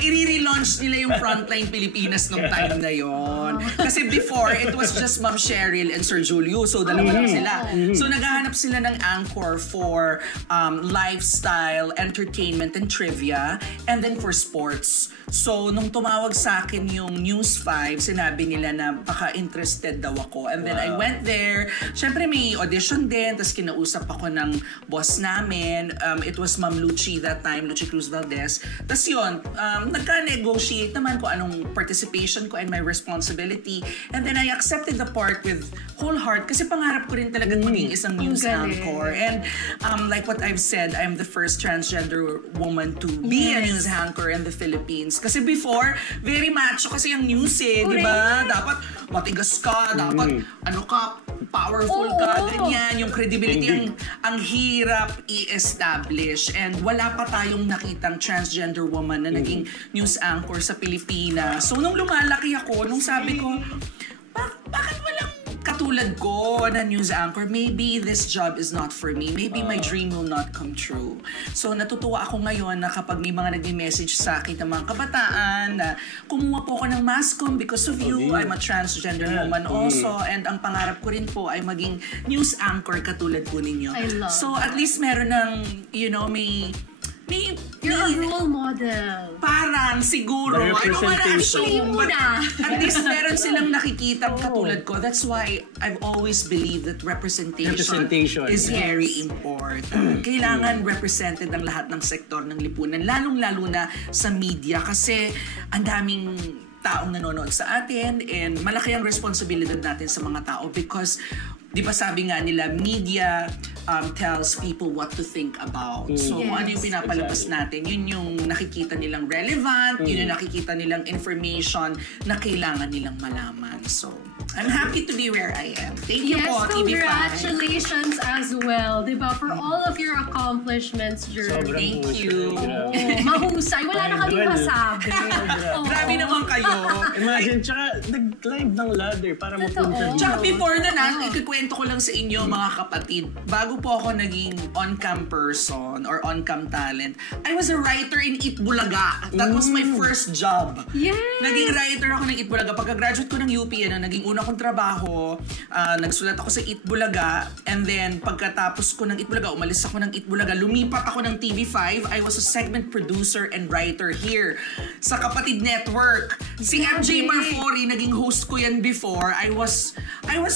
i-relaunch nila yung Frontline Pilipinas nung time na yon. Kasi before, it was just Ma'am Cheryl and Sir Julio. So, dalawa lang sila. So, naghahanap sila ng anchor for lifestyle, entertainment, and trivia. And then for sports. So, nung tumawag sa akin yung News 5, sinabi nila na baka interested daw ako. And then I went there. Siyempre, may audition din. Tapos kinausap ako ng boss namin. It was Ma'am Luchi that time, Luchi Cruz Valdez. Tapos yun, nagka-negotiate naman ko anong participation ko and my responsibility. And then I accepted the part with whole heart kasi pangarap ko rin talagang maging isang news anchor. And like what I've said, I'm the first transgender woman to be a news anchor in the Philippines. Kasi before, very macho kasi yung news di ba? Dapat matigas ka, dapat powerful ka, ganyan. Yung credibility, ang hirap i-establish. And wala pa tayong nakitang transgender woman na naging news anchor sa Pilipinas. So, nung lumalaki ako, nung sabi ko, bakit walang katulad ko na news anchor? Maybe this job is not for me. Maybe my dream will not come true. So, natutuwa ako ngayon na kapag may mga nag-message sa akin ng mga kabataan na kumuha po ako ng Mascom because of you. I'm a transgender woman also. And ang pangarap ko rin po ay maging news anchor katulad po ninyo. I love so, at least meron ng, You're a role model. Parang siguro. The representation. I don't wanna assume, at least meron silang nakikitang katulad ko. That's why I've always believed that representation is very important. Kailangan represented ang lahat ng sektor ng lipunan, lalong-lalo na sa media kasi ang daming taong nanonood sa atin and malaki ang responsibilidad natin sa mga tao because di ba sabi nga nila, media tells people what to think about. So, kung ano yung pinapalabas natin, yun yung nakikita nilang relevant, yun yung nakikita nilang information na kailangan nilang malaman. So, I'm happy to be where I am. Thank you po, TV5. Congratulations as well, di ba? For all of your accomplishments, Jerry. Thank you. Mahusay. Wala na kaming masabi. Grabe naman kayo. Imagine, tsaka nag-climb ng ladder para mapunta dito. Tsaka before na, ikikwento ko lang sa inyo mga kapatid, bago po ako naging on-cam person or on-cam talent, I was a writer in Itbulaga. That was my first job. Yes! Naging writer ako ng Itbulaga. Pagka-graduate ko ng UP, naging una kong trabaho, nagsulat ako sa Itbulaga, and then pagkatapos ko ng Itbulaga, umalis ako ng Itbulaga, lumipat ako ng TV5. I was a segment producer and writer here sa Kapatid Network. Si MJ Marfori, naging host ko yan before. I was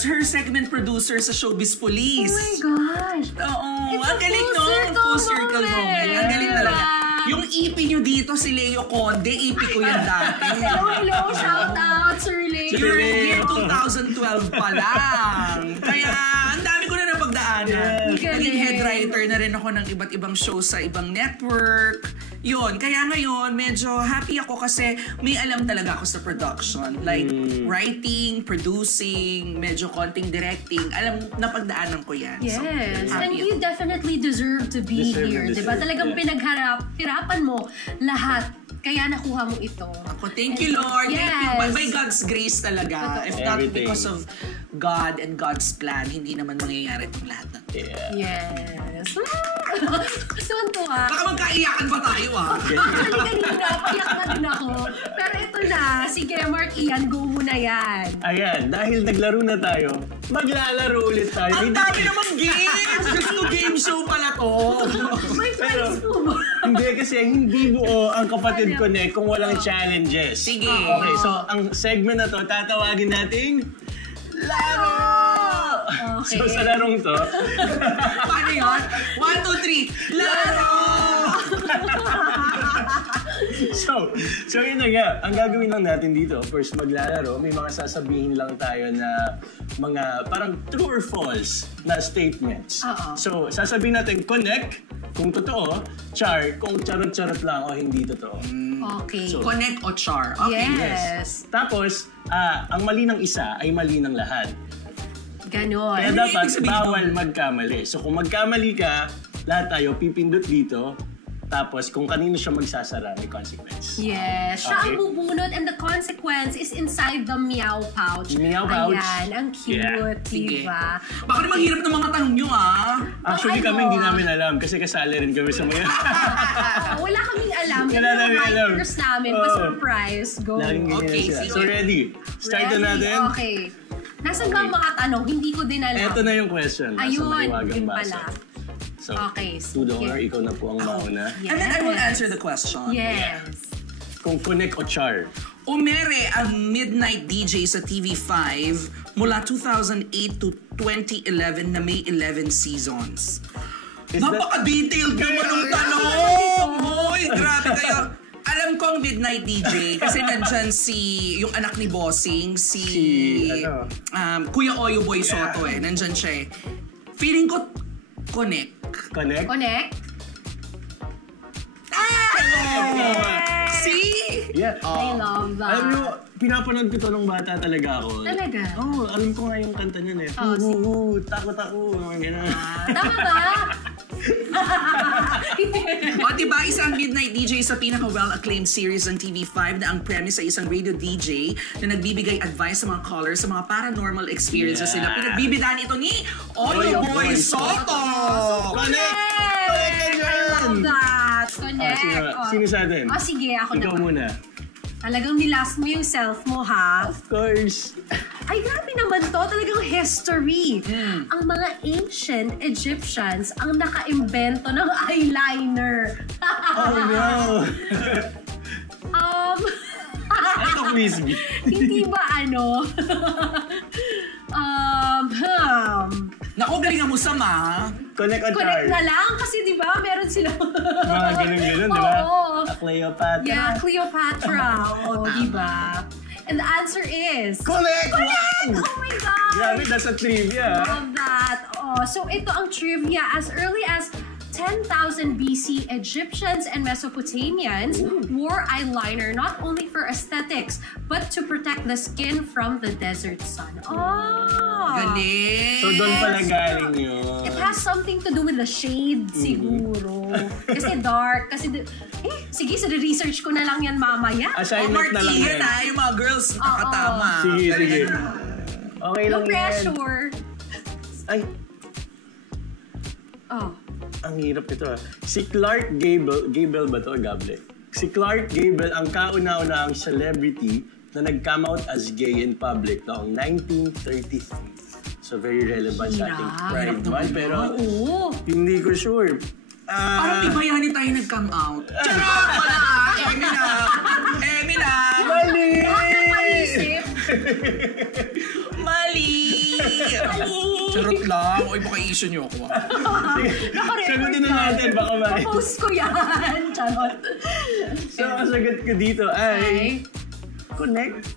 her segment producer sa Showbiz Police. Oh my gosh! Oo. Ang galing, no? Full circle moment. Ang galing talaga. Yung EP nyo dito, si Leo Conde, EP ko yan dati. Hello, shout out, Sir Leo. Year 2012 pa lang. Kaya, ang dami ko na napagdaanan. Naging head writer na rin ako ng iba't ibang show sa ibang network. Yun. Kaya ngayon, medyo happy ako kasi may alam talaga ako sa production. Like, writing, producing, medyo konting directing. Alam, napagdaanan ko yan. Yes. So, and you definitely deserve to be here. Diba? Talagang pinaghirapan mo lahat. Kaya nakuha mo ito. Ako, thank you, Lord. Yes. Thank you. By God's grace talaga. If not Everything. because of God and God's plan, hindi naman mangyayari itong lahat na. Yes. Gusto to Baka magkaiyakan pa tayo Actually, kanina, payak na din ako. Pero ito na, sige Mark Ian, go mo na yan. Ayan, dahil naglaro na tayo, maglalaro ulit tayo. Ang dami namang games! Gusto game show pala to. May prize po ba? Hindi kasi hindi buo ang Kapatid Connect kung walang challenges. Sige. Okay, so ang segment na to, tatawagin nating Laro! Okay. So sa larong to, Paano yun? 1, 2, 3, Laro! so yun na nga, ang gagawin lang natin dito, first maglalaro, may mga sasabihin lang tayo na mga parang true or false na statements. So sasabihin natin connect, kung totoo, char, kung charot-charot lang o hindi totoo. Okay. So, Connect o char? Okay. Yes. Tapos, ang mali ng isa ay mali ng lahat. Ganon. Kaya Ano dapat ibig sabihin bawal magkamali. So kung magkamali ka, lahat tayo pipindot dito. Tapos kung kanino siya magsasara, may consequence. Yes. Siya Okay. ang bubunot and the consequence is inside the meow pouch. Meow pouch. Ayan. Ang cute, Yeah. Sige. diba? Baka naman hirap ng mga tanong nyo, Actually Ano? kami hindi namin alam kasi kasali rin kami sa mga... Wala kaming alam. Yan Wala yung namin alam. writers namin. Oo. Pa-surprise. Go. Laging ganyan Okay, sila. sige. So ready? Start na Ready? natin. Okay. Nasaan ba ang mga tanong? Hindi ko din alam. Ito na yung question. Nasa Ayun. maliwagang Yun basa. pala. So, Okay, $2, sige. ikaw na po ang mauna. Yes. And then I will answer the question. Yes. Kung connect o char. Umere ang midnight DJ sa TV5 mula 2008 to 2011 na may 11 seasons. Is that- Napaka-detailed naman ng tanong! Hoy, grabe kayo. Alam ko ang midnight DJ kasi nandyan yung anak ni Bossing, ano? Kuya Oyo Boy Soto nandyan siya Feeling ko connect. Connect? Connect? See? Yeah. I love that. Alam nyo, pinapanood ko to nung bata talaga ako. Talaga? Oo, alam ko nga yung kanta niyan eh. Tako-tako, mga gano'n. Tama ba? O diba, isang midnight DJ sa pinaka-well-acclaimed series ng TV5 na ang premise ay isang radio DJ na nagbibigay advice sa mga callers sa mga paranormal experiences Yeah. sila. Pinagbibidaan ito ni Oyo Boy Soto! Connect! I love that. Connect. Sino sa atin? Sige, ako Ikaw naman. muna. Talagang nilast mo yung self mo, ha? Of course. Ay, grabe naman to. Talagang history. Ang mga ancient Egyptians ang naka-imbento ng eyeliner. Oh no! Ito Quizby. Hindi ba ano? Naku, galingan mo sama. Connect o char. Connect na lang kasi di ba meron sila. Mga ganun-ganun, di ba? Oo. Cleopatra. Yeah, Cleopatra. Oo, di ba? And the answer is... Connect! Wow! Oh my God! Grabe, nasa trivia. Love that. Oh, so ito ang trivia as early as 10,000 BC, Egyptians and Mesopotamians wore eyeliner not only for aesthetics, but to protect the skin from the desert sun. Galing! So doon pala galing yun. It has something to do with the shade, siguro. Kasi dark, kasi... sige, research ko na lang yan mamaya. Assignment na lang yan. Yung mga girls, nakatama. Sige. Okay lang No pressure. Ay. Ang hirap ito. Si Clark Gable ba to? Gable? Si Clark Gable ang kauna-unahang celebrity na nag-come out as gay in public noong 1933. So very relevant sa ating Pride Month. Pero hindi ko sure. Parang di bayani tayo nag-come out. Charot! Wala! Emina! Mali! Mali! Charot lang. Uy, baka i-issue niyo ako. Sagutin na natin. Baka mali. Post ko yan. Charot. So, ang sagot ko dito ay... Connect.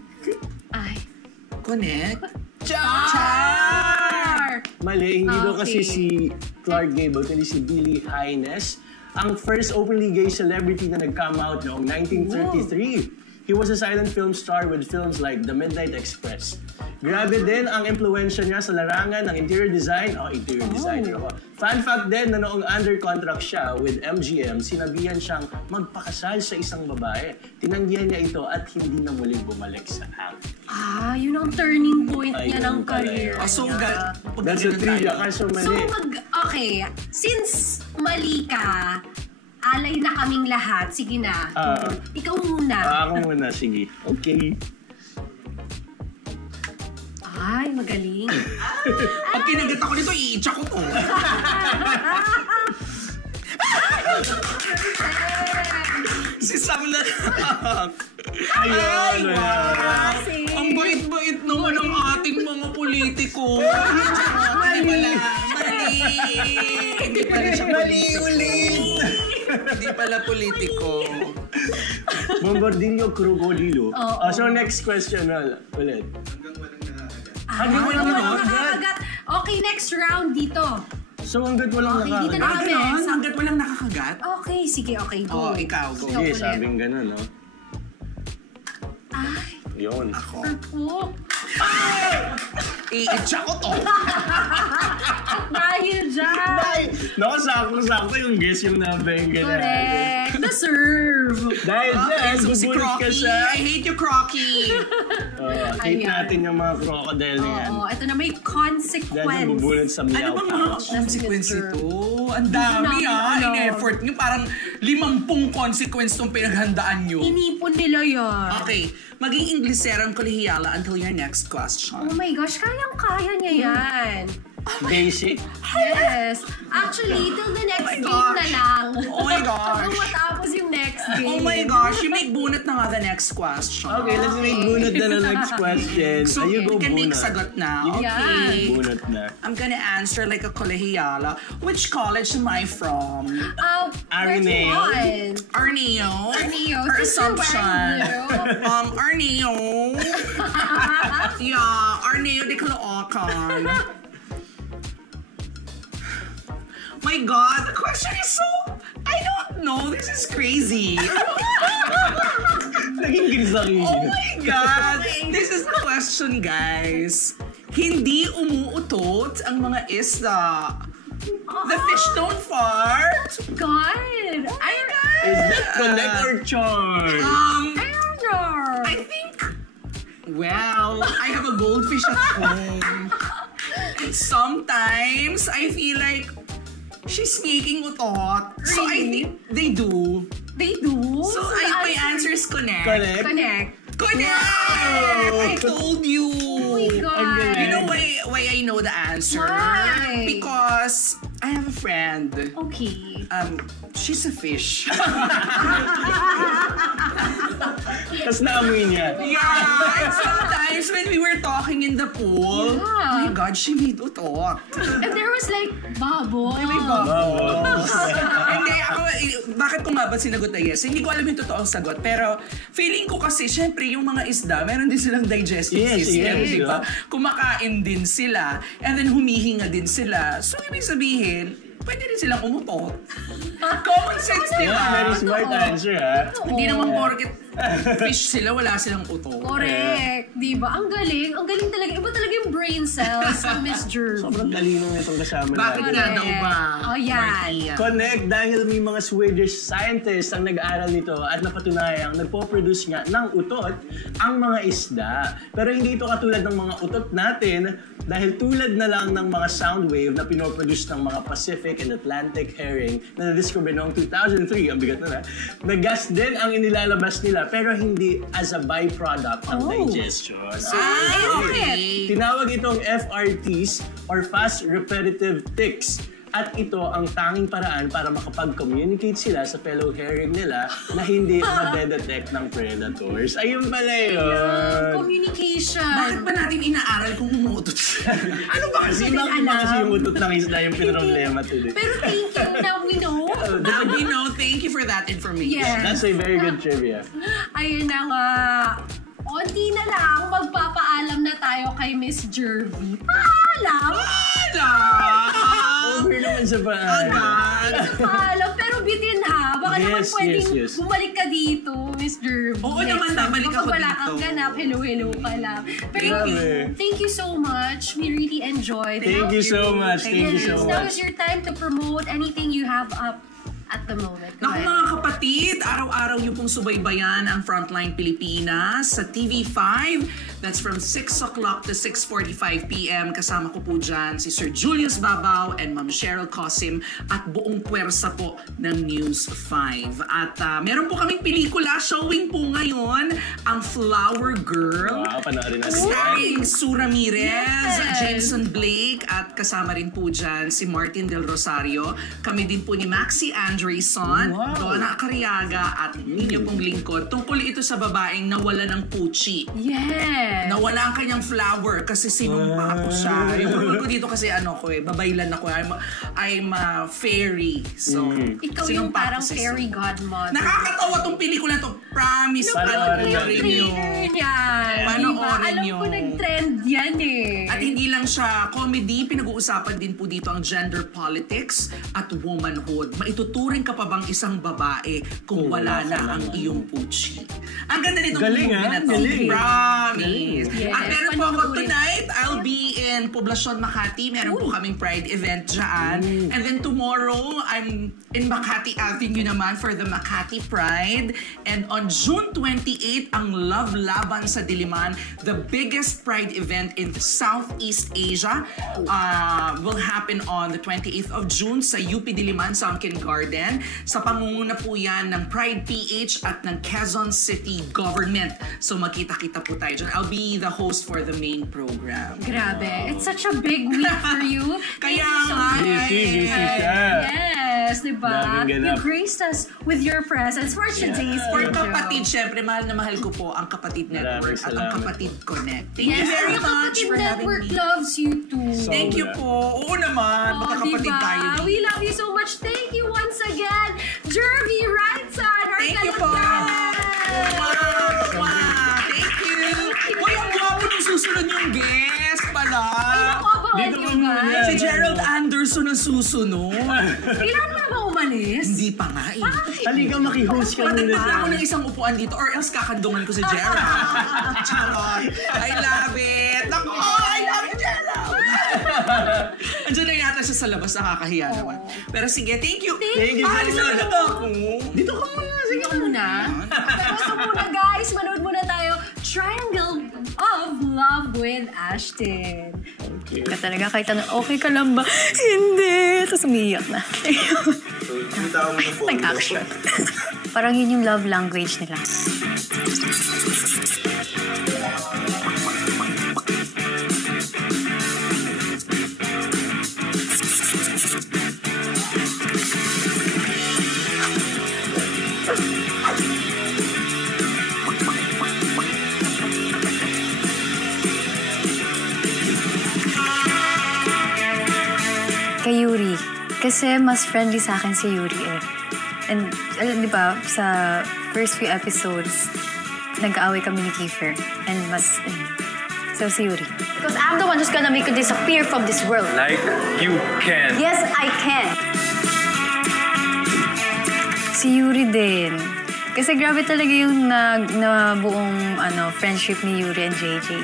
Connect? Char! Mali, hindi daw kasi si Clark Gable, kundi si Billy Hines, ang first openly gay celebrity na nag-come out noong 1933. He was a silent film star with films like The Midnight Express. Grabe din ang impluwensya niya sa larangan ng interior design. Interior designer ako. Fun fact din na noong under contract siya with MGM, sinabihan siyang magpakasal sa isang babae. Tinanggihan niya ito at hindi na muling bumalik sa acting. Yun ang turning point niya ng career. So, that's a trivia. Kaso mali. Okay, since mali ka, alay na kaming lahat. Sige na. Ikaw muna. Ako muna, sige. Okay. Ay, magaling. Pag kinagat ako nito, i-itcha ko to. Si Sam na Ayun. Ang bait-bait naman ng ating mga politiko. Mali. Hindi pala siya ulit. Hindi pala politiko. Bombardillo Crocodilo. So next question ulit. Hanggang walang nakakagat. Okay, next round dito. So hanggat walang dito na kami. Hanggat walang nakakagat? Okay, sige, okay, go. Ikaw, go. Sige, sabing ganun, no? Ay, Yun. Ako. I-itcha ko to. Dahil dyan. Naku, sakto yung guess yung nabeng ka na. Correct. Deserve. Dahil dyan, So si bubunot ka Crocky. sa... I hate you, Crocky. Hate Ayan. natin yung mga crocodile na yan. Oo, ito na may Dahil consequence. bubunot sa Ano meow bang mga pouch. consequence Mr. ito? Ang dami Ano? in-effort nyo. Parang 50 consequence tong pinaghandaan nyo. Inipon nila yan. Okay, maging Ingleserang kolehiyala until your next question. Oh my gosh, kayang-kaya niya yan. Basic. Yes. Actually, till the next game na lang. Oh my gosh. Kung matapos yung next game. Oh my gosh, you make bunot na nga the next question. Okay, let's make bunot na ng next question. So, you you go can make bunot. sagot na. Yeah. Okay. Bunot na. I'm gonna answer like a kolehiyala. Which college am I from? Araneo. Arneo. Arneo. Her Sister assumption. Arneo. Arneo. Yeah, Arneo de Caloocan. My God, the question is so... I don't know. This is crazy. Naging ginsaki. Oh my God! This is the question, guys. Hindi umuutot ang mga isda. The fish don't fart. God. Is that connect or charm? I don't know. I think... Well, I have a goldfish at home. And sometimes, I feel like she's sneaking utot. So I think they do. They do? So my answer is connect. Connect? Connect. Connect! I told you. Oh my God. You know why I know the answer? Why? Because I have a friend. Okay. She's a fish. Tapos naamoy niya. Yeah, and sometimes when we were talking in the pool, Yeah. oh my God, she made utot. And there was like, bubble. Hindi, ako, bakit ko nga ba sinagot na yes? Hindi ko alam yung totoong sagot. Pero feeling ko kasi, syempre, yung mga isda, meron din silang digestive system, yes, di ba? Kumakain din sila, and then humihinga din sila. So, ibig sabihin, pwede rin silang umutot. Common sense, di ba? Very smart answer, ha? Hindi naman porket fish sila, wala silang utot. Correct. Di ba? Ang galing. Ang galing talaga. Iba talaga yung brain cells ng Miss Jerv. Sobrang talino nitong kasama Bakit natin. nga daw ba? Oh, yan. Martia? Connect dahil may mga Swedish scientists ang nag-aaral nito at napatunayang nagpo-produce nga ng utot ang mga isda. Pero hindi ito katulad ng mga utot natin dahil tulad na lang ng mga sound wave na pinoproduce ng mga Pacific and Atlantic herring na na-discover noong 2003, ang bigat na gas din ang inilalabas nila pero hindi as a byproduct of digestion. Okay. Tinawag itong FRTs or Fast Repetitive Ticks. At ito ang tanging paraan para makapag-communicate sila sa fellow herring nila na hindi na-detect ng predators. Ayun pala yun. Communication. Bakit ba natin inaaral kung umutot siya? Ano ba kasi? Bakit ba kasi yung utot ng isla yung pinroblema today? Pero thank you. Now we know. Now we know. Thank you for that information. Yes. That's a very good trivia. Ayun na nga. Onti na lang, magpapaalam na tayo kay Miss Jervy. Paalam! Over naman sa paalam. Paalam, pero bitin ha. Baka naman pwedeng yes. bumalik ka dito, Miss Jervy. Oo naman, babalik ako Kapag wala dito. kang ganap, hello ka lang. Pero Grabe. thank you so much. We really enjoyed it. Thank you so much. Thank you so Now much. is your time to promote anything you have up at the moment. Go Naku ahead. mga kapatid, araw-araw niyo pong subaybayan ang Frontline Pilipinas sa TV5. That's from 6 o'clock to 6:45 p.m. Kasama ko po dyan si Sir Julius Babaw and Ma'am Cheryl Cosim at buong puwersa po ng News 5. At meron po kaming pelikula, showing po ngayon ang Flower Girl. Wow, panoorin natin. Starring Sue Ramirez, Yes. Jameson Blake, at kasama rin po dyan si Martin Del Rosario. Kami din po ni Maxi Andreson, Wow. Donna Cariaga, at inyo pong lingkod. Tungkol ito sa babaeng nawala ng puchi. Yes. Nawala ang kanyang flower kasi sinumpa ko siya. Yung role ko dito kasi babaylan ako. I'm a fairy. So, Ikaw yung sinumpa ko parang si Sue. fairy godmother. Nakakatawa tong pelikula to. Promise, Panoorin panoorin natin. nyo. Yan. Panoorin Diba? Alam nyo. ko nag-trend yan eh. At hindi lang siya comedy, pinag-uusapan din po dito ang gender politics at womanhood. Maituturing ka pa bang isang babae kung wala na ang iyong puchi? Ang ganda nitong Galing, movie ah. na to. Galing. Promise. Yes. At meron po ako Panoorin. tonight, I'll be in Poblacion, Makati. Meron po kaming Pride event dyan. And then tomorrow, I'm in Makati Avenue naman for the Makati Pride. And on June 28, ang Love Laban sa Diliman, the biggest Pride event in Southeast Asia, will happen on the 28th of June sa UP Diliman, Sunken Garden. Sa pangunguna po yan ng Pride PH at ng Quezon City Government. So magkita-kita po tayo dyan. I'll be the host for the main program. Grabe. It's such a big week for you. Thank Kaya you so nga, much. Busy siya. Yes, diba? Daming You ganap. graced us with your presence for today's For video. kapatid, syempre, mahal na mahal ko po ang Kapatid Network at ang salamat. Kapatid Connect. Thank you Yes, very ang much Kapatid for having Network me. loves you too. Thank you po. Oo naman, magkakapatid diba? tayo dito. We love you so much. Thank you once again, Jervy Wrightson. our Thank you po. kalagyan. Wow! Thank you. Uy, ang gwapo nung susunod yung guest pala. Ako, abangan Dito nyo ka muna. guys. Si Gerald Anderson ang susunod. Kailangan mo na ba umalis? Hindi pa nga eh. Halika, maki-host ka muna Patagpaan ako dyan. ng isang upuan dito or else kakandungan ko si Gerald. Charot. I love it. Naku, I love you, Gerald. Andiyan na yata siya sa labas, nakakahiya naman. Pero sige, thank you. Thank you so Alis na much. talaga ako. Dito ka muna. Sige muna. Pero so muna guys, manood muna tayo Triangle of Love with Ashton. Okay. Ka talaga, kahit ano, okay ka lang ba? Hindi. Tapos umiiyak na. Nag-action. Parang yun yung love language nila. Kay Yuri. Kasi mas friendly sa akin si Yuri eh. And, alam, di ba, sa first few episodes, nag-aaway kami ni Kiefer. And mas So, si Yuri. Because I'm the one who's gonna make you disappear from this world. Like you can. Yes, I can. Si Yuri din. Kasi grabe talaga yung buong friendship ni Yuri and JJ.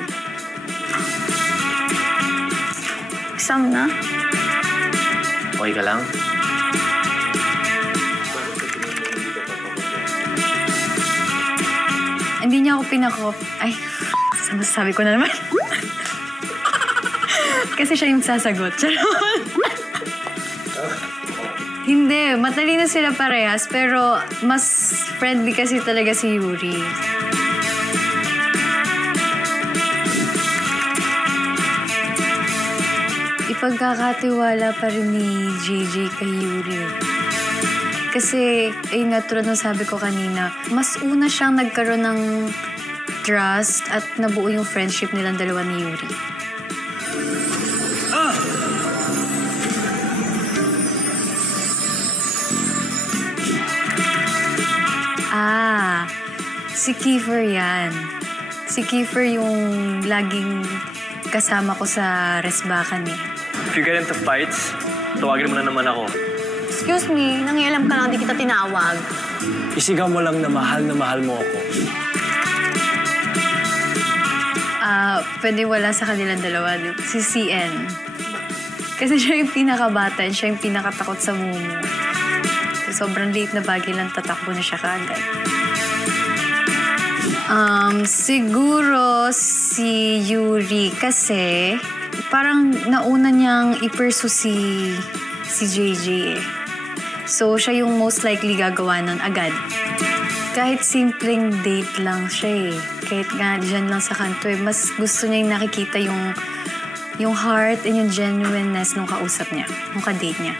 Exam na? Okay ka lang? Hindi niya ako pinakop. Ay, masasabi ko na naman. Kasi siya yung sasagot. Hindi, matalino sila parehas, pero mas friendly kasi talaga si Yuri. Ipagkakatiwala pa rin ni JJ kay Yuri. Kasi, ayun nga, tulad ng sabi ko kanina, mas una siyang nagkaroon ng trust at nabuo yung friendship nilang dalawa ni Yuri. Si Kiefer yan. Si Kiefer yung laging kasama ko sa resbakan eh. If you get into fights, tawagin mo na naman ako. Excuse me, nangialam ka lang, di kita tinawag. Isigaw mo lang na mahal mo ako. Pwede wala sa kanilang dalawa. Si CN. Kasi siya yung pinakabata, siya yung pinakatakot sa mumu. So, sobrang liit na bagay lang tatakbo na siya kaagad. Siguro si Yuri kasi parang nauna niyang i-pursue si JJ eh. So, siya yung most likely gagawa nun agad. Kahit simpleng date lang siya eh. Kahit nga dyan lang sa kanto eh. Mas gusto niya yung nakikita yung heart and yung genuineness nung kausap niya. Nung ka-date niya.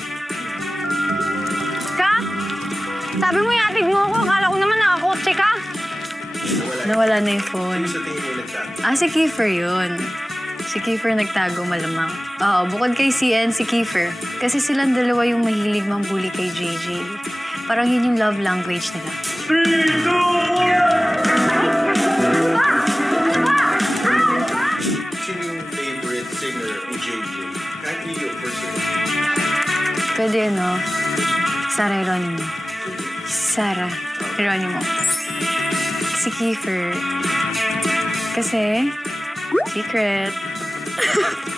Ka? Sabi mo yatig mo ako. Akala ko naman nakakotse ka. Nawala na yung phone. Si Kiefer yun. Si Kiefer nagtago malamang. Oo, bukod kay CN, si Kiefer. Kasi silang dalawa yung mahilig mambuli kay JJ. Parang yun yung love language nila. 3, 2, 1! Sino yung favorite singer ni JJ? Kahit hindi yung first singer. Pwede Sarah Geronimo. Sarah Geronimo. Si Kiefer. Kasi, secret.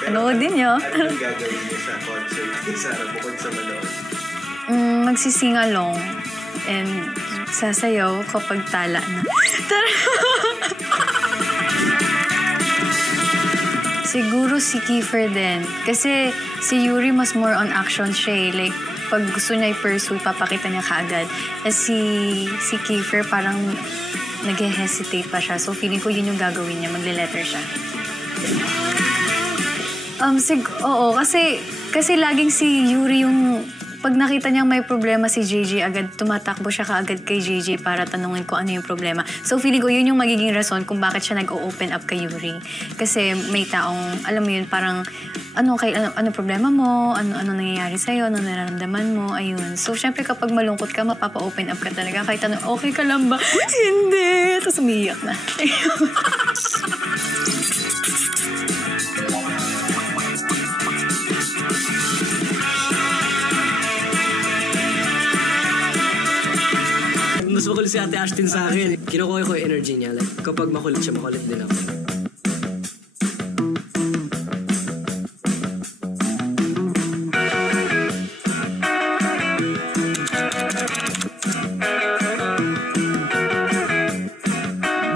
Anoodin niyo. Ano yung gagawin niyo sa concert ni Sarah bukod sa manood? Magsising-along and sasayaw kapag tala na. Siguro si Kiefer din. Kasi si Yuri mas more on action siya eh. Like, pag gusto niya i-pursue, papakita niya kaagad. Si Kiefer parang nag-hesitate pa siya. So, feeling ko yun yung gagawin niya. Magle-letter siya. Oo, kasi laging si Yuri yung... Pag nakita niyang may problema si JJ, agad tumatakbo siya kaagad kay JJ para tanungin kung ano yung problema. So, feeling ko yun yung magiging rason kung bakit siya nag-o-open up kay Yuri. Kasi may taong, alam mo yun, parang, ano problema mo? Ano nangyayari sa'yo? Ano nararamdaman mo? Ayun. So, syempre kapag malungkot ka, mapapa-open up ka talaga. Kahit okay ka lang ba? Hindi! Tapos umiiyak na. Mas makulit si Ate Ashton sa akin. Kinukuha ko yung energy niya. Like, kapag makulit siya, makulit din ako.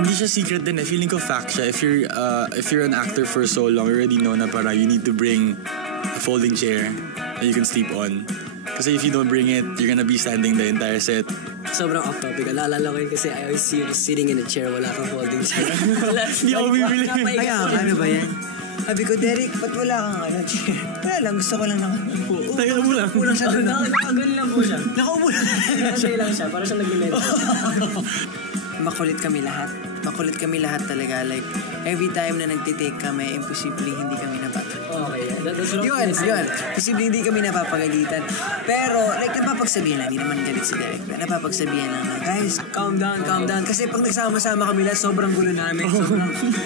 Hindi siya secret din eh. Feeling ko fact siya. If you're an actor for so long, you already know na parang you need to bring a folding chair that you can sleep on. Kasi if you don't bring it, you're gonna be standing the entire set. Sobrang off-topic. Naalala ko yun kasi I always see you sitting in a chair, wala kang folding chair. Hindi ako bibili. Kaya, ano ba yan? Sabi ko, Derek, ba't wala kang chair? Wala lang, gusto ko lang nakaupo. Tayo mo lang. Upo lang siya doon. Nakagano lang po siya. Nakaupo lang. Nakagano lang siya, para siya nag-limit. Makulit kami lahat. Makulit kami lahat talaga. Like, every time na nagtitake kami, imposible hindi kami nabata. Okay, that's what Yun. Posible hindi kami napapagalitan. Pero, like, napapagsabihan lang. Hindi naman galit si Derek. Napapagsabihan lang na, guys, calm down. Kasi pag nagsama-sama kami lahat, sobrang gulo namin.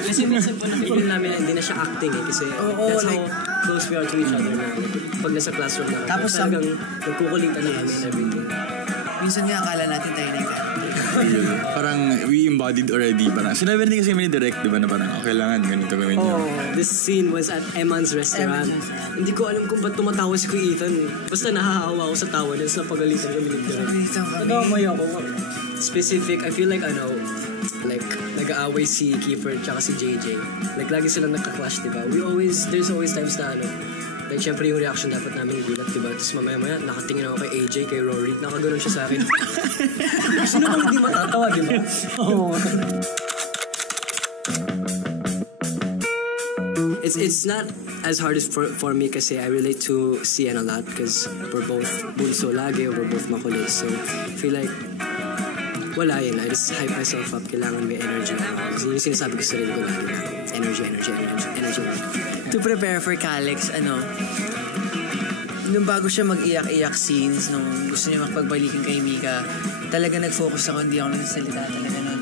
Kasi minsan po na-feeling namin na hindi na siya acting eh. Kasi that's how close we are to each other. Pag nasa classroom na. Tapos talagang nagkukulitan na kami and everything. Minsan nga, akala natin tayo na yung parang we embodied already. Parang sinabi rin kasi kami ni Direct, di ba, na parang kailangan ganito gawin niyo. This scene was at Eman's restaurant. Hindi ko alam kung ba't tumatawa si Kuya Ethan. Basta nahahawa ako sa tawa niya sa pagalitan kami ni Direct. Nadamay ako. Specific, I feel like like nag-aaway si Kiefer tsaka si JJ. Like lagi silang nagka-clash, di ba? There's always times na like, syempre yung reaction dapat namin gulat, diba? Tapos mamaya-maya, nakatingin ako kay AJ, kay Rory. Nakaganon siya sa akin. Sino bang hindi matatawa, diba? Oo. It's not as hard as for me kasi I relate to Sian a lot because we're both bunso lagi or we're both makulit. So, I feel like wala yun. I just hype myself up. Kailangan may energy. Kasi yung sinasabi ko sa sarili ko lagi na energy. To prepare for Calix, nung bago siya mag-iyak-iyak scenes, nung gusto niya mapagbalikan kay Mika, talaga nag-focus ako, hindi ako nagsasalita talaga nun.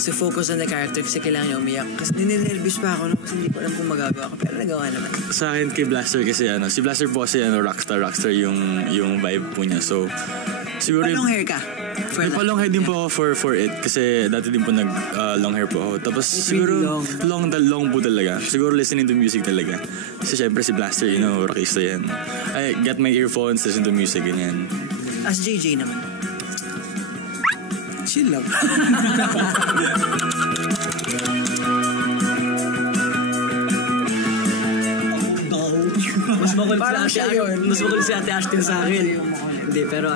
So focus on the character kasi kailangan niya umiyak. Kasi ninervous pa ako kasi hindi ko alam kung magagawa ko, pero nagawa naman. Sa akin kay Blaster kasi si Blaster po kasi rockstar yung vibe po niya. So siguro long hair ka? Nagpa-long hair din po ako for it kasi dati din po long hair po ako. Tapos siguro long po talaga. Siguro listening to music talaga. Kasi syempre si Blaster, rockista yan. I get my earphones, listen to music, ganyan. As JJ naman. Chill lang. Mas makulit si Ate Ashton sa akin. Hindi, pero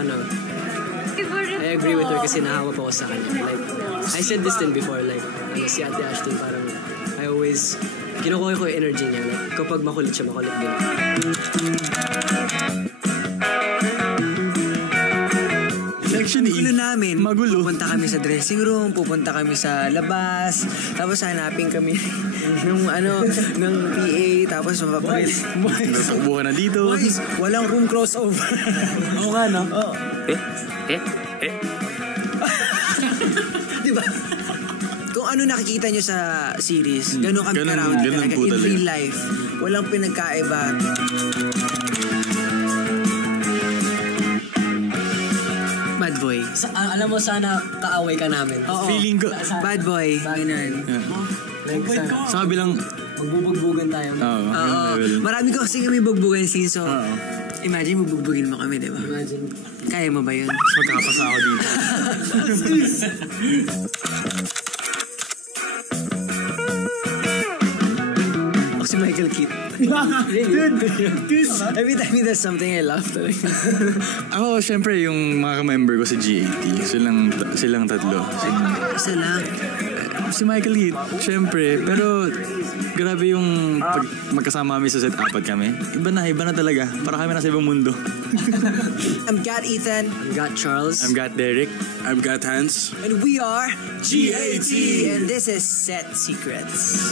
I agree with her kasi nahawa pa ako sa kanya. Like, I said this din before, like, si Ate Ashton parang, I always, kinukuha ko yung energy niya. Like, kapag makulit siya, makulit din. Gulo namin. Magulo. Pupunta kami sa dressing room, pupunta kami sa labas, tapos hanapin kami ng PA, tapos mapapagil. Takbuhan na dito. Boys, walang room crossover. Oo nga, no? Oo. Diba? Kung ano nakikita nyo sa series, gano'n kami karound talaga in real life. Walang pinagkaiba. Bad boy. Alam mo, sana kaaway ka namin. Oo. Feeling ko. Bad boy. Ganun. Sa kabilang magbubugbugan tayo. Oo. Marami ko kasi kami bugbugan scene, so imagine bugbugin mo kami, diba? Imagine. Kaya mo ba yun? Magkakapasa ako dito. Ako si Michael Keaton. Dude. Every time he does something, I laugh talaga. Ako, syempre, yung mga member ko sa GAT, silang tatlo. Isa lang. Si Michael Heath, syempre. Pero, grabe yung pag magkasama kami sa set, apat kami. Iba na talaga. Para kami nasa ibang mundo. I'm Gat Ethan. I'm Gat Charles. I'm Gat Derek. I'm Gat Hans. And we are GAT. And this is Set Secrets.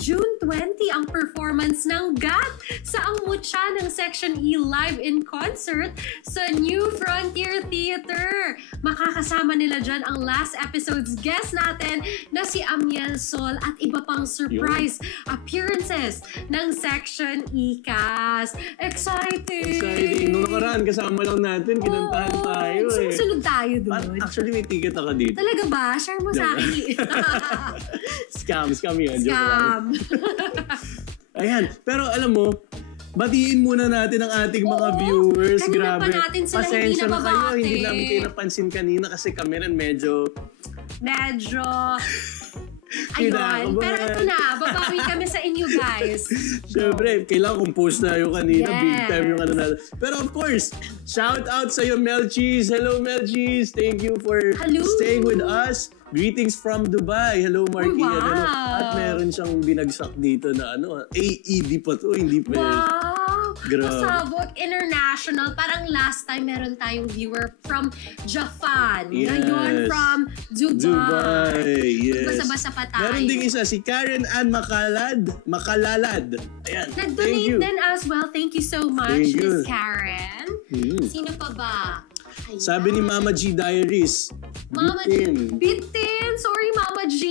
June 20 ang performance ng GAT sa Ang Mutya ng Section E live in concert sa New Frontier Theater. Makakasama nila dyan ang last episode's guest natin na si Amiel Sol at iba pang surprise appearances ng Section E cast. Exciting! Nung nakaraan, kasama lang natin, kinantahan tayo eh. Susunod tayo doon. Actually, may ticket ako dito. Talaga ba? Share mo sa akin. Scam yun. Scam. Ayan. Pero alam mo, batiin muna natin ang ating mga viewers. Kanina Grabe. pa natin sila Pasensya hindi na kayo. nababati. Hindi namin kayo napansin kanina kasi kami rin medyo... Ayun. Pero ito na, babawi kami sa inyo guys. Siyempre, kailangan compose na yung kanina. Yes. Big time yung ano natin. Pero of course, shout out sa'yo, Mel Cheese. Hello, Mel Cheese. Thank you for staying with us. Greetings from Dubai. Hello, Marky. Wow. At meron siyang binagsak dito na AED pa to. Hindi pa. Wow. Pasabog international. Parang last time meron tayong viewer from Japan. Ngayon from Dubai. Yes. Basa-basa pa tayo. Meron ding isa, si Karen Ann Makalalad. Ayan. Nag-donate din as well. Thank you so much, Miss Karen. Sino pa ba? Ayan. Sabi ni Mama G Diaries, Bitin! Sorry, Mama G.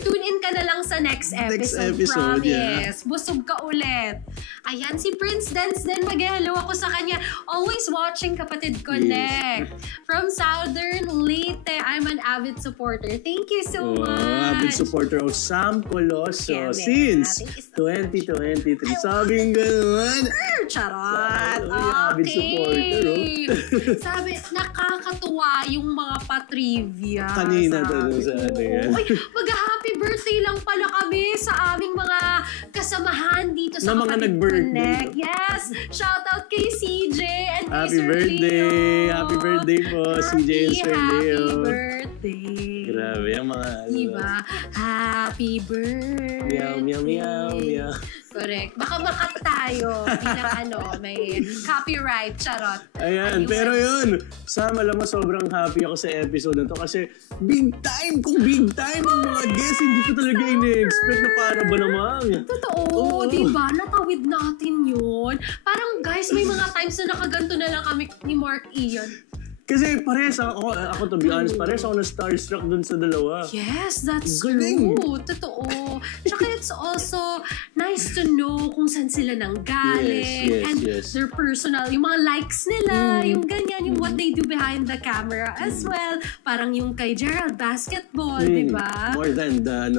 Tune in ka na lang sa next episode. Promise. Busog ka ulit. Ayan, si Prince Dance din. Mag-hello ako sa kanya. Always watching Kapatid Connect. From Southern Leyte. I'm an avid supporter. Thank you so much. Avid supporter of Sam Coloso since 2023. Sabing gano'n. Charot. Avid supporter. Sabi, nakakatuwa yung mga patrivia. Kanina doon sa ano yan. Mag-happy birthday lang pala kami sa aming mga kasamahan dito sa Kapatid Connect. Yes! Shout out kay CJ and Happy birthday! Happy birthday po, CJ and Sir Leo. Happy birthday! Grabe, ang mga... Diba? Happy birthday! Meow, meow, meow, meow. Correct. Baka makat tayo bilang may copyright, charot. Ayan, anyway. pero yun, Sam, alam mo, sobrang happy ako sa episode na to kasi big time ang mga guests. Hindi ko talaga ina-expect na para ba naman. Totoo, diba? Natawid natin yun. Parang guys, may mga times na nakaganto na lang kami ni Mark Ian. Kasi parehas ako to be honest, parehas ako na starstruck dun sa dalawa. Yes, that's Galing. true. Totoo. Tsaka it's also nice to know kung saan sila nanggaling. Yes. Their personal, yung mga likes nila, yung ganyan, yung what they do behind the camera as well. Parang yung kay Gerald Basketball, di ba? More than the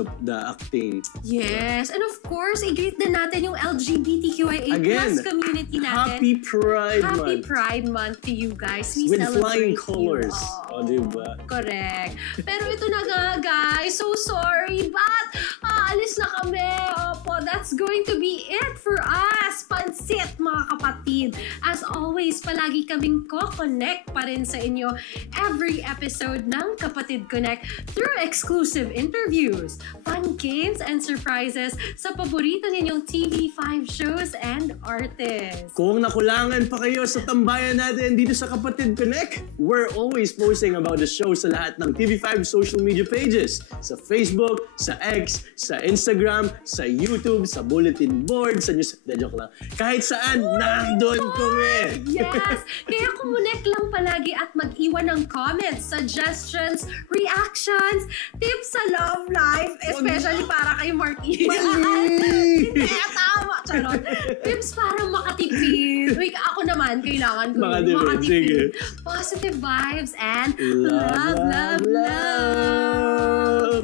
acting. Yes. And of course, i-greet din natin yung LGBTQIA+ community natin. Happy Pride Month. Happy Pride Month to you guys. We with celebrate flying colors. Oh, diba? Correct. Pero ito na nga, guys. So sorry, but aalis na kami. Opo, that's going to be it for us. Pansit, mga kapatid. As always, palagi kaming ko-connect pa rin sa inyo every episode ng Kapatid Connect through exclusive interviews, fun games, and surprises sa paborito ninyong TV5 shows and artists. Kung nakulangan pa kayo sa tambayan natin dito sa Kapatid Connect, we're always posting about the show sa lahat ng TV5 social media pages. Sa Facebook, sa X, sa Instagram, sa YouTube, sa bulletin board, sa news. Joke lang. Kahit saan, nandun kami! Yes! Kaya connect lang palagi at mag-iwan ng comments, suggestions, reactions, tips sa love life, especially para kay Mark Ian. Hindi, tama! Charot. Tips para makatipid. Wait, ako naman, kailangan ko makatipid. Positive vibes and love.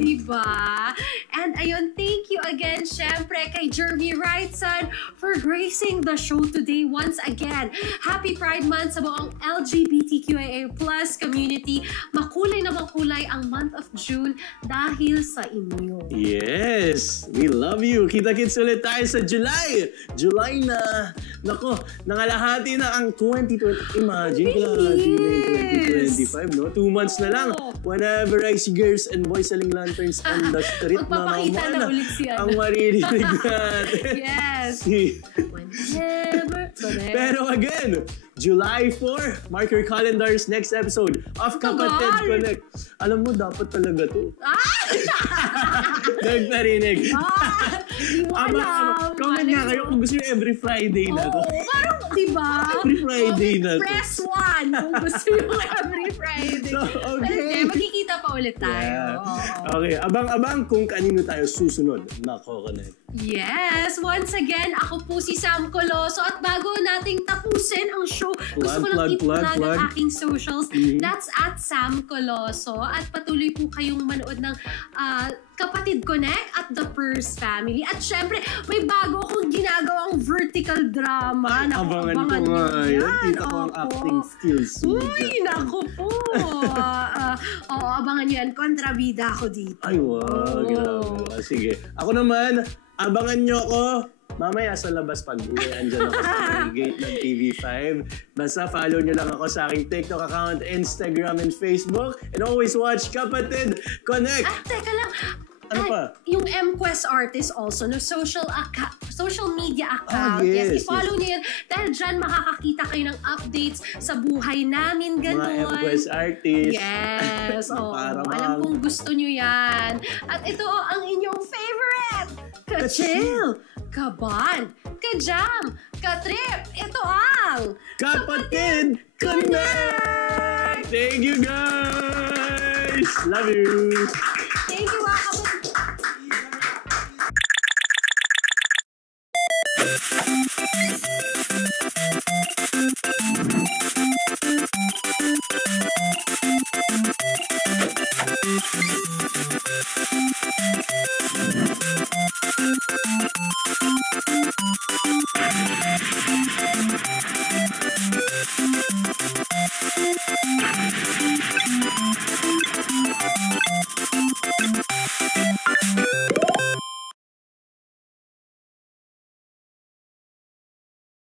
Diba? And ayun, thank you again, syempre, kay Jeremy Wrightson for gracing the show today once again. Happy Pride Month sa buong LGBTQIA+ community. Makulay na makulay ang month of June dahil sa inyo. Yes! We love you! Kita-kits ulit tayo sa July! July na! Nako, nangalahati na ang 2020. Imagine, kalahati na yung 2025, no? 2 months na lang. Whenever I see girls and boys selling lanterns on the street, magpapakita na ulit siya. Ang maririnig natin. Yes! Whenever. Pero again, July 4, mark your calendars, next episode of Kapatid Connect. Alam mo, dapat talaga to. Nagparinig. Comment nga kayo kung gusto nyo every Friday na to. Parang, diba? Every Friday na to. Press 1 kung gusto nyo every Friday. So, okay. Pero hindi, magkikita pa ulit tayo. Okay, abang-abang kung kanino tayo susunod na ko-connect. Yes! Once again, ako po si Sam Coloso at bago nating tapusin ang show, gusto ko lang i-plug ang aking socials. That's at Sam Coloso at patuloy po kayong manood ng Kapatid Connect at The Purse Family. At syempre, may bago akong ginagawang vertical drama. Abangan ko nga yan. Kita ko ang acting skills. Uy, naku po. Abangan nyo yan. Kontrabida ako dito. Ay, wow. Grabe. Sige. Ako naman, abangan nyo ako mamaya sa labas pag uwi. Andyan ako sa gate ng TV5. Basta follow nyo lang ako sa aking TikTok account, Instagram, and Facebook. And always watch Kapatid Connect. Teka lang. Ano pa? Yung MQuest artist also, no, social media account. Yes, i-follow niyo yan. Dahil dyan makakakita kayo ng updates sa buhay namin, ganun. Mga MQuest artist. Yes, alam kong gusto nyo yan. At ito ang inyong favorite! Ka-chill, ka-bond, ka-jam, ka-trip. Ito ang Kapatid Connect! Thank you guys! Love you! Thank you, kapatid.